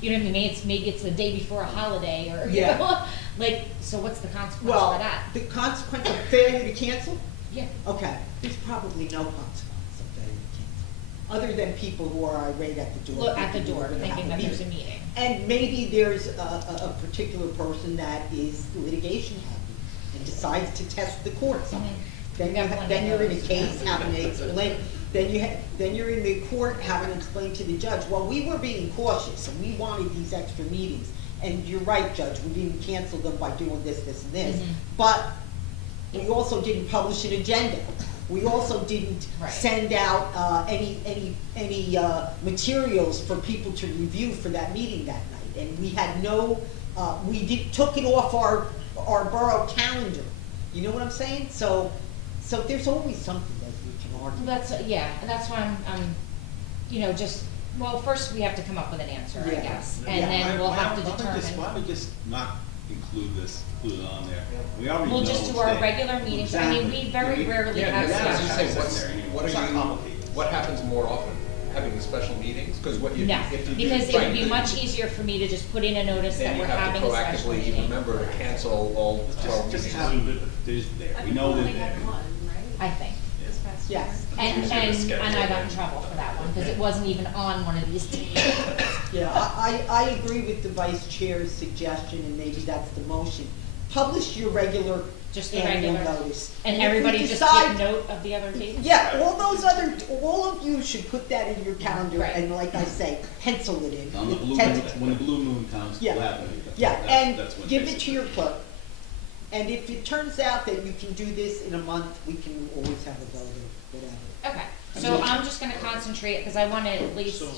you know what I mean, maybe it's the day before a holiday, or, you Yeah. know, like, so what's the consequence Well, for that? the consequence of failure to cancel? Yeah, Okay, there's probably no consequence of failure to cancel, other than people who are irate at the door. look at the thinking door, we're gonna thinking have that there's a meeting. And maybe there's a particular person that is litigation happy and decides to test the courts on it. Mhm. Then you're in a case having to explain, then you're in the court having to explain to the judge, well, we were being cautious and we wanted these extra meetings. And you're right, Judge, we didn't cancel them by doing this, and this. Mhm. But we also didn't publish an agenda. We also didn't Right. send out any materials for people to review for that meeting that night. And we had took it off our borough calendar. You know what I'm saying? So there's always something that we can argue. And that's why well, first we have to come up with an answer, I Yeah. guess, Yeah. and then we'll have to Why don't we determine. just not include it on there? We already We'll know just do it's our there. regular meetings, I mean, we very rarely Yeah, have I was special. gonna say, what happens more often? Having the special meetings? Because what you, No, if you do. because it would be right, much easier for me to just put in a notice that then we're you have having to a special proactively meeting. remember to cancel all 12 Just meetings. have it, there's there, we know they're there. I think. This past Yes. year. And Easier to schedule I got in than- trouble for that one, because it wasn't even on one of these days. Yeah, I agree with the vice chair's suggestion, and maybe that's the motion. Publish your regular Just the annual regular. notice. And if we everybody just decide- take note of the other dates? Yeah, all of you should put that in your calendar, Right. and like I say, pencil it in. On the blue moon, Tentative. when the blue moon comes, Yeah. we'll have it. Yeah, and That's what give it basically- to your clerk. And if it turns out that you can do this in a month, we can always have a vote or whatever. Okay, So I'm just gonna concentrate, because I wanna at least, So-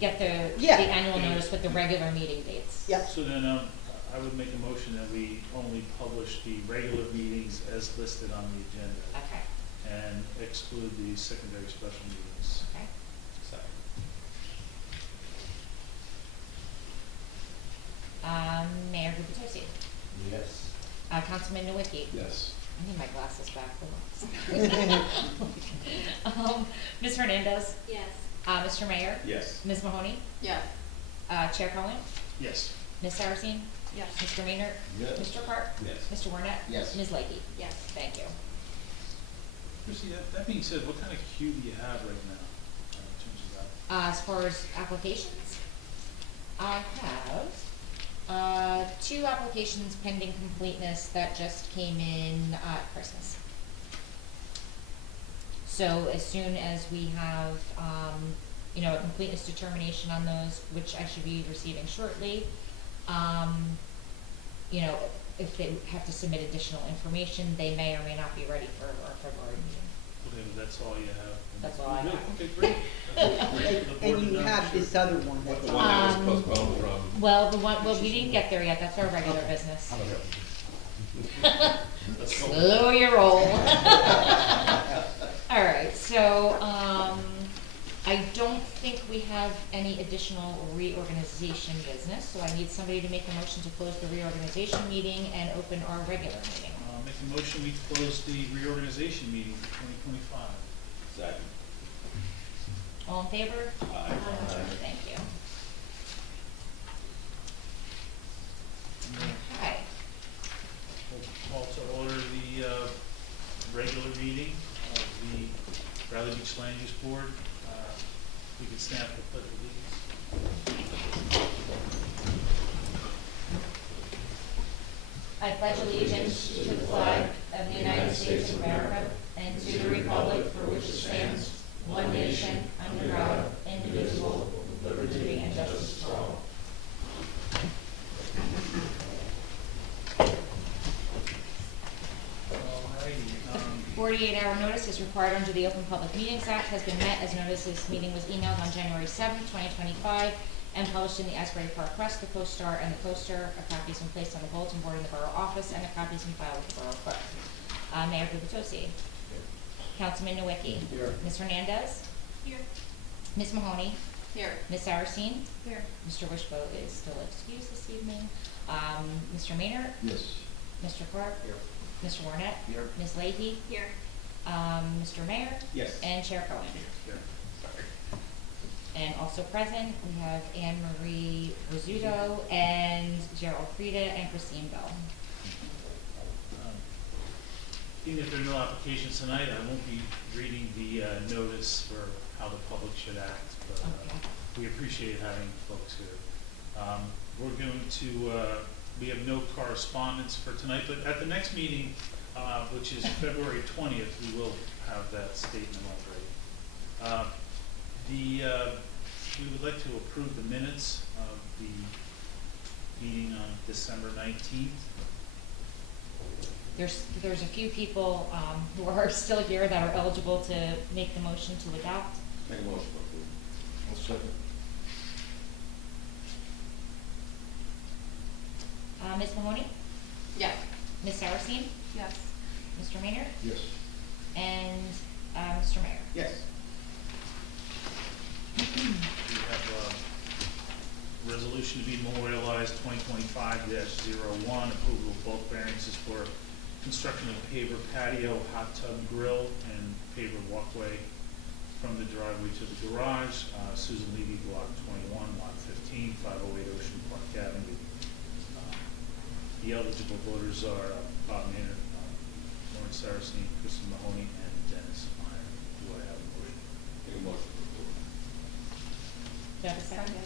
get the Yeah. annual notice with the regular meeting dates. Yep. So then, I would make a motion that we only publish the regular meetings as listed on the agenda Okay, and exclude the secondary special meetings. okay. Second. Mayor Gubatosi. Yes. Councilman Nowicki. Yes. I need my glasses back, hold on. Ms. Hernandez. Yes. Mr. Mayor. Yes. Ms. Mahoney. Yes. Chair Cohen. Yes. Ms. Saracine. Yes. Mr. Maynard. Yes. Mr. Clark. Yes. Mr. Warnet. Yes. Ms. Leahy. Yes. Thank you. Chrissy, that being said, what kind of queue do you have right now in terms of that? As far as applications, I have, 2 applications pending completeness that just came in at Christmas. So as soon as we have, a completeness determination on those, which I should be receiving shortly, if they have to submit additional information, they may or may not be ready for our February meeting. Okay, well, that's all you have. That's all I have. Okay, great. The board And you did not have share. this other one What, that. the one that Um, was postponed from? Well, we didn't get there yet, that's our regular Okay. business. Let's go. Slow your roll. Alright, so, I don't think we have any additional reorganization business, so I need somebody to make a motion to close the reorganization meeting and open our regular meeting. Make a motion, we close the reorganization meeting for 2025. Second. All in favor? Aye. Thank you. Okay, We'll call to order the regular meeting of the Valley Beach Land Use Board. We can stand for the pledge of allegiance. I pledge allegiance to the flag of the United States of America and to the republic for which it stands, one nation, under God, indivisible, with liberty and justice for all. Alrighty, 48-hour notice is required under the Open Public Meetings Act, has been met as notice this meeting was emailed on January 7th, 2025, and published in the Asbury Park Press, the Post-Star, and the Poster. A copy has been placed on the bulletin board in the Borough office, and a copy has been filed with the Borough Clerk. Mayor Gubatosi. Councilman Nowicki. Here. Ms. Hernandez. Here. Ms. Mahoney. Here. Ms. Saracine. Here. Mr. Wishbo is still excused this evening. Mr. Maynard. Yes. Mr. Clark. Here. Mr. Warnet. Here. Ms. Leahy. Here. Mr. Mayor. Yes. And Chair Cohen. here. And also present, we have Anne Marie Rizzuto and Gerald Frieda and Christine Bell. Being that there are no applications tonight, I won't be reading the notice for how the public should act, but Okay. we appreciate having folks here. We're going to, we have no correspondence for tonight, but at the next meeting, which is February 20th, we will have that statement already. We would like to approve the minutes of the meeting on December 19th. There's a few people who are still here that are eligible to make the motion to adopt. Make a motion to approve. I'll second. Ms. Mahoney, Yes. Ms. Saracine, Yes. Mr. Maynard, Yes. and Mr. Mayor. Yes. We have a resolution to be memorialized 2025-01, approval of bulk variances for construction of paver patio, hot tub grill, and paver walkway from the driveway to the garage. Susan Levy, Block 21, Lot 15, 508 Ocean Park Avenue. The eligible voters are Bob Maynard, Lauren Saracine, Kristen Mahoney, and Dennis Meyer. Do I have a motion? Make a motion to approve. Do I have a second?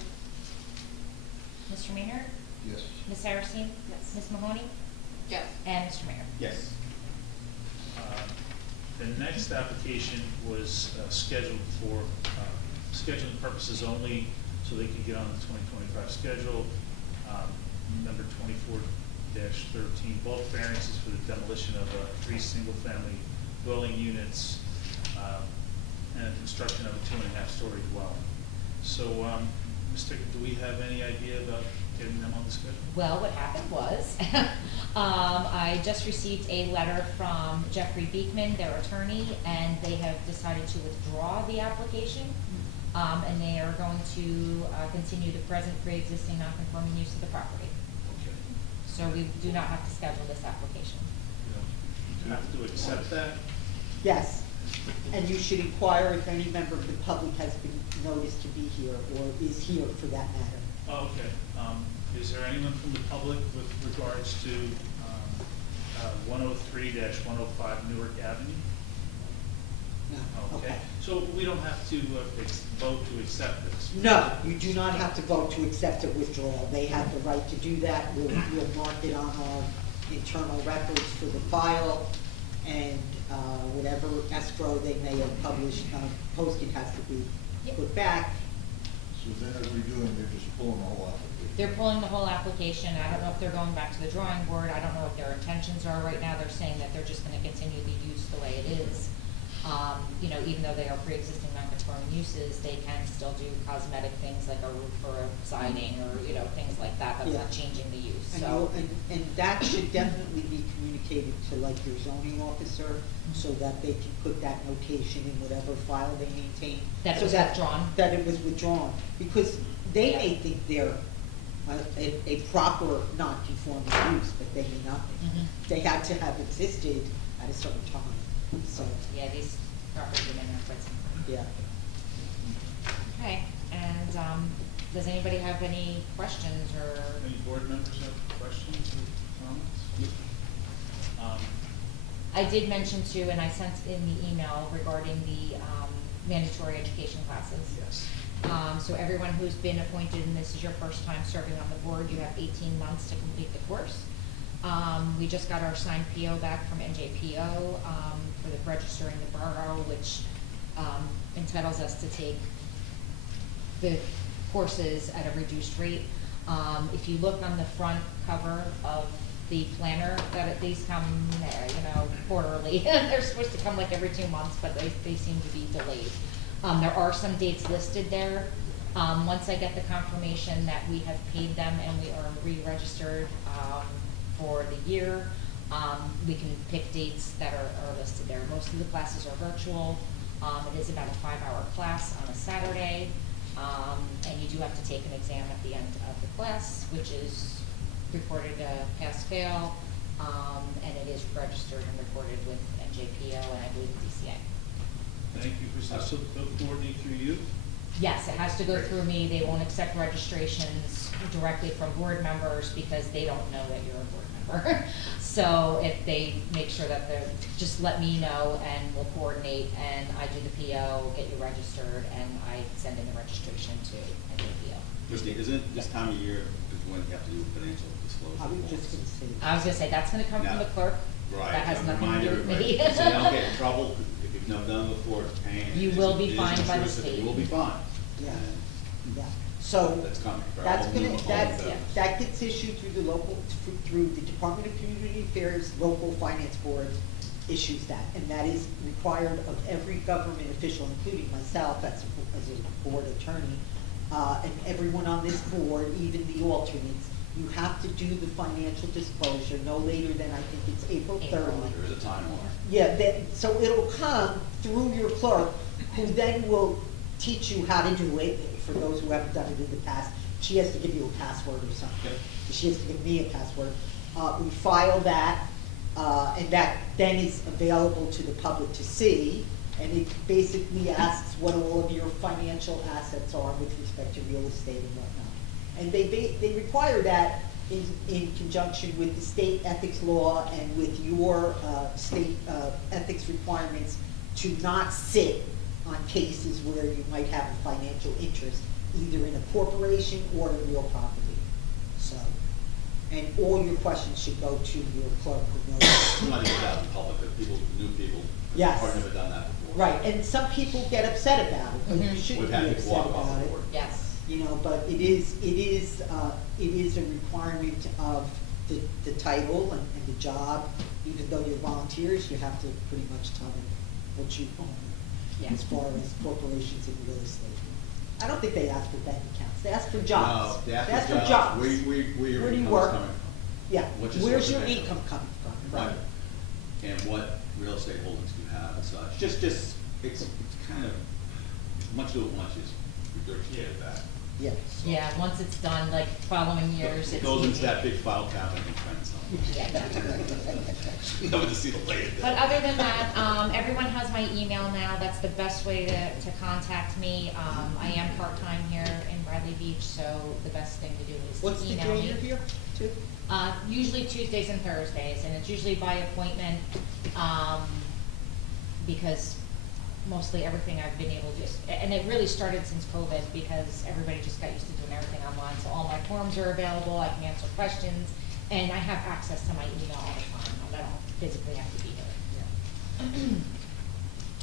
Mr. Maynard, Yes. Ms. Saracine, Yes. Ms. Mahoney, Yes. and Mr. Mayor. Yes. The next application was scheduled for scheduling purposes only, so they could get on the 2025 schedule. Number 24-13, bulk variances for the demolition of 3 single-family dwelling units and construction of a 2.5-story dwelling. So, do we have any idea about getting them on the schedule? Well, what happened was, I just received a letter from Jeffrey Beekman, their attorney, and they have decided to withdraw the application. And they are going to, continue the present pre-existing non-conforming use of the property. Okay. So we do not have to schedule this application. You have to accept that? Yes, and you should inquire if any member of the public has been noticed to be here or is here for that matter. Oh, okay. Is there anyone from the public with regards to 103-105 Newark Avenue? No, Okay, so we don't have to vote to accept this? No, you do not have to vote to accept a withdrawal. They have the right to do that. We'll mark it on our internal records for the file, and whatever escrow they may have published, posted has to be put back. So then as we're doing, they're just pulling the whole application. They're pulling the whole application. I don't know if they're going back to the drawing board. I don't know what their intentions are right now. They're saying that they're just gonna continue the use the way it is. You know, even though they are pre-existing non-conforming uses, they can still do cosmetic things like a roof or a siding or, you know, things like that. That's not Yeah. changing the use, And so. and that should definitely be communicated to like your zoning officer, so that they can put that notation in whatever file they maintain. That it so was withdrawn? That it was withdrawn, because they Yeah. may think they're a proper non-conforming use, but they may not be. Mhm. They had to have existed at a certain time, so, Yeah, these properties have been there quite some time. yeah. Okay, and, does anybody have any questions or? Any board members have questions or comments? I did mention too, and I sent in the email regarding the, mandatory education classes. Yes. So everyone who's been appointed, and this is your first time serving on the board, you have 18 months to complete the course. We just got our signed PO back from NJPO, for the registering the borough, which, entitles us to take the courses at a reduced rate. If you look on the front cover of the planner, that these come, quarterly. They're supposed to come like every 2 months, but they seem to be delayed. There are some dates listed there. Once I get the confirmation that we have paid them and we are re-registered, for the year, we can pick dates that are listed there. Most of the classes are virtual. It is about a 5-hour class on a Saturday. And you do have to take an exam at the end of the class, which is reported pass-fail, and it is registered and recorded with NJPO and I believe DCA. Thank you for, so they'll coordinate through you? Yes, it has to go through me. They won't accept registrations directly from board members because they don't know that you're a board member. So if they make sure that they're, just let me know and we'll coordinate, and I do the PO, get you registered, and I send in the registration to NJPO. Christine, isn't it this time of year is when you have to do financial disclosure? I was just gonna say. I was gonna say, that's gonna come from No. the clerk. Right. That has so nothing to remind do with everybody, me. so you don't get in trouble, if you've never done it before, it's a pain. You will be fined by the intrusive, state. You will be fined. Yeah. And Yeah, so. That's coming. for That's all gonna, new- that's, all new that gets issued through the local, through the Department of Community Affairs, local finance board issues that, and that is required of every government official, including myself, as a board attorney, and everyone on this board, even the alternates. You have to do the financial disclosure no later than, I think it's April 30th. There is a time limit. Yeah, so it'll come through your clerk, who then will teach you how to do it, for those who haven't done it in the past. She has to give you a password or something. Okay. She has to give me a password. We file that, and that then is available to the public to see, and it basically asks what all of your financial assets are with respect to real estate and whatnot. And they require that in conjunction with the state ethics law and with your state ethics requirements to not sit on cases where you might have a financial interest, either in a corporation or in real property. So, and all your questions should go to your clerk who knows. It's not even out in public, but people, new people, Yes. have never done that before. Right, and some people get upset about it, but you Mhm. shouldn't We've be had upset people walk off about the it. board. Yes. You know, but it is a requirement of the title and the job. Even though you're volunteers, you have to pretty much tell them what you own. Yeah. as far as corporations and real estate. I don't think they ask for bank accounts, they ask for jobs. No, They ask for jobs. Where Where your do you income is work? coming from. Yeah, What's your where's source your of income? income coming from? Right. And what real estate holdings do you have and such. Just, it's kind of, much do it once, is regurgitate that. Yeah. Yeah, once it's done, like following years, It it's goes into easy. that big file cabinet and prints Yeah. Never to see the light of day. But other than that, everyone has my email now, that's the best way to contact me. I am part-time here in Bradley Beach, so the best thing to do is What's to the email day me. you're here, too? Usually Tuesdays and Thursdays, and it's usually by appointment, because mostly everything I've been able to just, and it really started since COVID, because everybody just got used to doing everything online, so all my forms are available, I can answer questions, and I have access to my email all the time, I don't physically have to be here.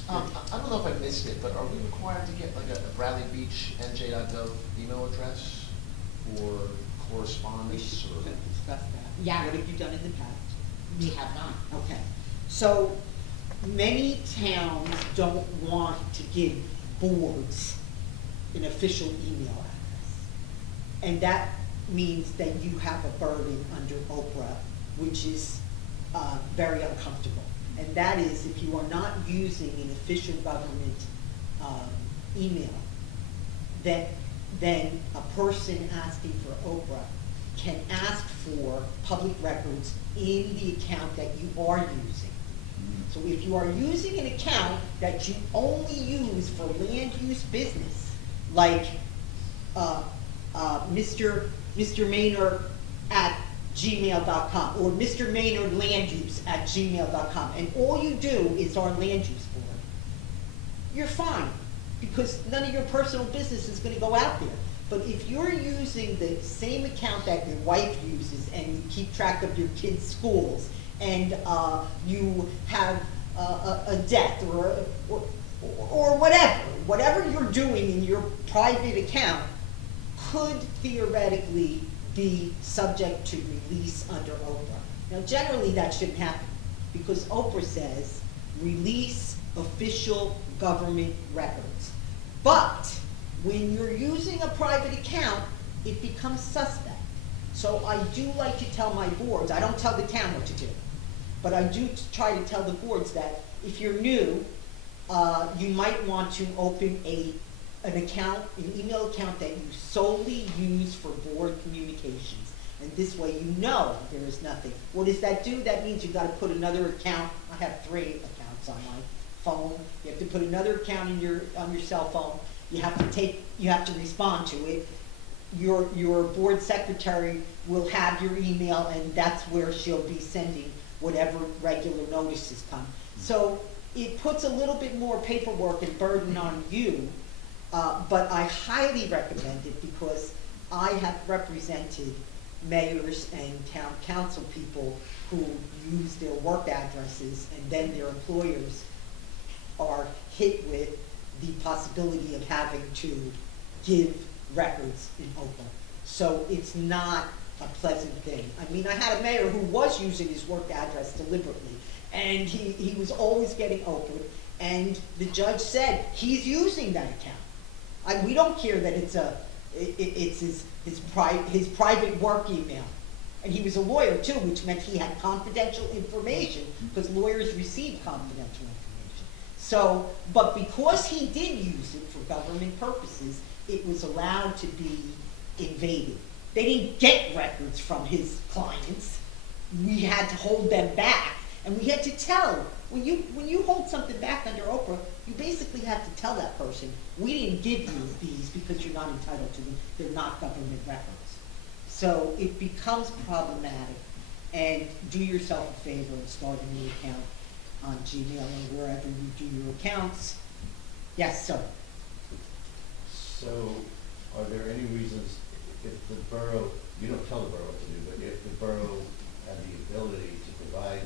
I don't know if I missed it, but are we required to get like a Bradley Beach NJ.gov email address for We correspondence should or? discuss that. Yeah. What have you done in the past? We have not. Okay, so many towns don't want to give boards an official email address. And that means that you have a burden under Oprah, which is very uncomfortable. And that is, if you are not using an official government email, then a person asking for Oprah can ask for public records in the account that you are using. So if you are using an account that you only use for land use business, like Mr. Maynard at gmail.com or Mr. Maynard land use at gmail.com, and all you do is our land use board, you're fine, because none of your personal business is gonna go out there. But if you're using the same account that your wife uses and you keep track of your kids' schools, and you have a debt or whatever you're doing in your private account could theoretically be subject to release under Oprah. Now, generally, that shouldn't happen, because Oprah says, release official government records. But when you're using a private account, it becomes suspect. So I do like to tell my boards, I don't tell the town what to do, but I do try to tell the boards that if you're new, you might want to open an account, an email account that you solely use for board communications. And this way you know there is nothing. What does that do? That means you've got to put another account. I have 3 accounts on my phone. You have to put another account on your cell phone. You have to respond to it. Your board secretary will have your email, and that's where she'll be sending whatever regular notices come. So it puts a little bit more paperwork and burden on you, but I highly recommend it, because I have represented mayors and town council people who use their work addresses, and then their employers are hit with the possibility of having to give records in Oprah. So it's not a pleasant thing. I mean, I had a mayor who was using his work address deliberately, and he was always getting Oprah, and the judge said, he's using that account. We don't care that it's his private work email. And he was a lawyer too, which meant he had confidential information, because lawyers receive confidential information. So, but because he did use it for government purposes, it was allowed to be invaded. They didn't get records from his clients. We had to hold them back, and we had to tell. When you hold something back under Oprah, you basically have to tell that person, we didn't give you these because you're not entitled to them. They're not government records. So it becomes problematic, and do yourself a favor and start a new account on Gmail or wherever you do your accounts. Yes, sir. So, are there any reasons, if the borough, you don't tell the borough what to do, but if the borough had the ability to provide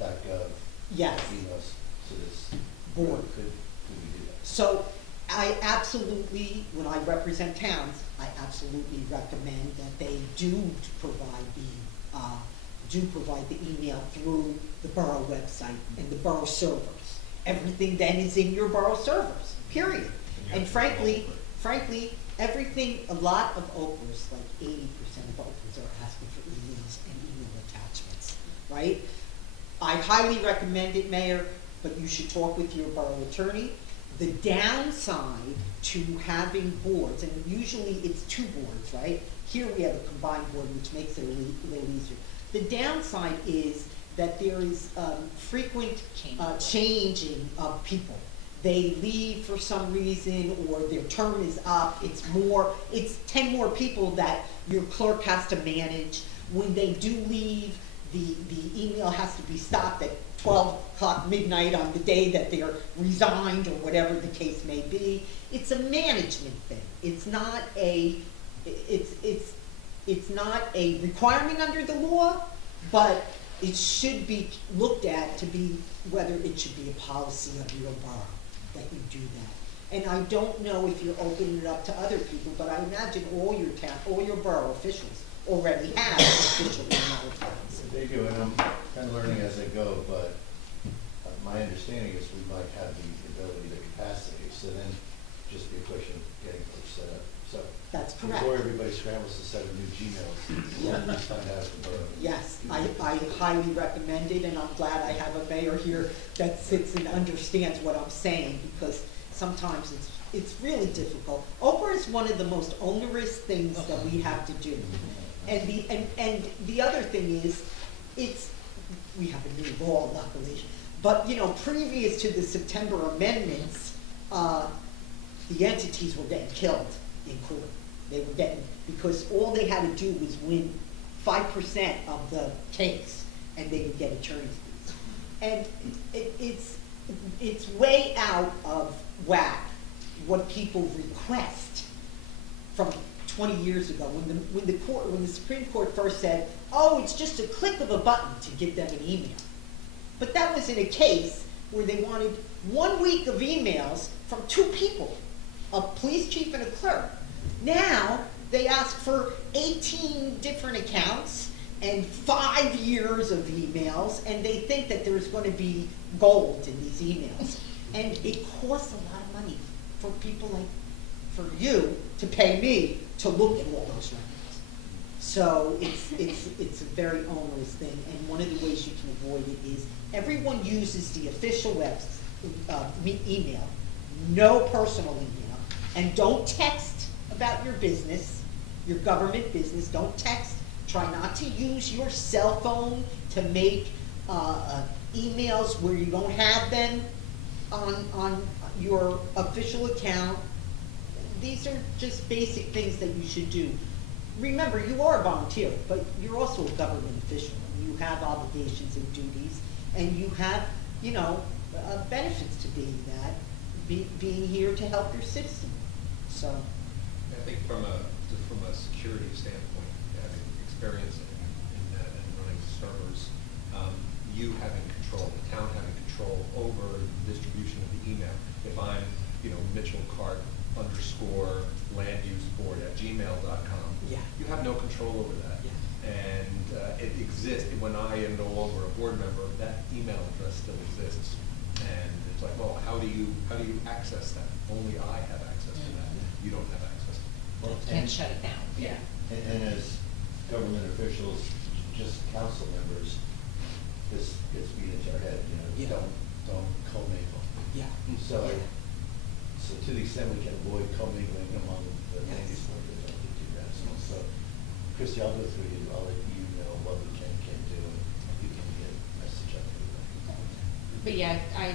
.gov Yes. emails to this Board. could we do that? So I absolutely, when I represent towns, I absolutely recommend that they do provide the email through the borough website and the borough servers. everything then is in your borough servers, period. And frankly, everything, a lot of Oprahs, like 80% of Oprahs are asking for emails and email attachments, right? I highly recommend it, Mayor, but you should talk with your borough attorney. The downside to having boards, and usually it's 2 boards, right? Here we have a combined board, which makes it a little easier. The downside is that there is frequent changing of people. They leave for some reason, or their term is up. It's 10 more people that your clerk has to manage. When they do leave, the email has to be stopped at 12 o'clock midnight on the day that they're resigned, or whatever the case may be. It's a management thing. It's not a requirement under the law, but it should be looked at to be whether it should be a policy of your borough that you do that. And I don't know if you're opening it up to other people, but I imagine all your borough officials already have official email accounts. They do, and I'm kind of learning as I go, but my understanding is we might have the ability, the capacity, so then just be a question of getting folks set up. So That's correct. before everybody scrambles to set up new Gmails, let's find out if the borough. Yes, I highly recommend it, and I'm glad I have a mayor here that sits and understands what I'm saying, because sometimes it's really difficult. Oprah is one of the most onerous things that we have to do. And the other thing is, we have a new law, luckily, but previous to the September amendments, the entities were getting killed in court. They were getting, because all they had to do was win 5% of the case, and they would get attorney's fees. And it's way out of whack what people request from 20 years ago, when the Supreme Court first said, oh, it's just a click of a button to give them an email. But that was in a case where they wanted 1 week of emails from 2 people, a police chief and a clerk. Now, they ask for 18 different accounts and 5 years of emails, and they think that there's going to be gold in these emails. And it costs a lot of money for people like, for you to pay me to look at all those records. So it's a very onerous thing, and one of the ways you can avoid it is everyone uses the official email, no personal email, and don't text about your business, your government business. Don't text. Try not to use your cell phone to make emails where you don't have them on your official account. These are just basic things that you should do. Remember, you are a volunteer, but you're also a government official. You have obligations and duties, and you have, benefits to being that, being here to help your citizen. So, I think from a security standpoint, having experience in that and running servers, you having control, the town having control over the distribution of the email. If I'm, Mitchell Cart _landuseboard@gmail.com. Yeah. You have no control over that. Yeah. And it exists. When I am no longer a board member, that email address still exists. And it's like, well, how do you access that? Only I have access to that. You don't have access to it. Well, Can't shut it down. yeah. And as government officials, just council members, this gets beat into our head, Yeah. don't commingle. Yeah. So, Yeah. so to the extent we can avoid commingling among the Yes. land use board, we don't do that as well. So, Christie, I'll go through you, I'll let you know what we can do, and we can get a message out to everybody. But yeah, I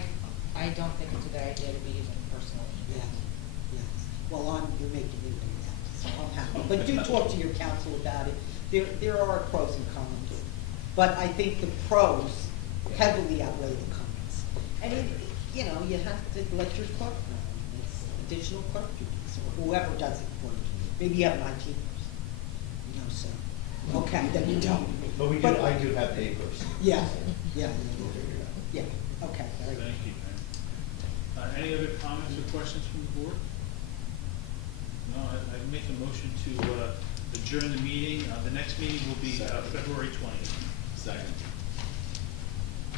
don't think it's a good idea to be using personal Yeah, email. yes. Well, you're making me do that, so I'm happy. But do talk to your council about it. There are pros and cons, but I think the pros heavily outweigh the cons. And you have to let your clerk know. It's additional clerk duties, or whoever does it for you. Maybe you have an IT person, so, okay, then you don't. But we do, I do have a person. Yeah, So yeah, We'll figure it out. yeah, okay, very good. Thank you, man. Any other comments or questions from the board? No, I'd make a motion to adjourn the meeting. The next meeting will be February 20th. Second.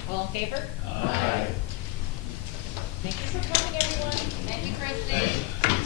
All in favor? Aye. Thanks for coming, everyone. Thank you, Christie.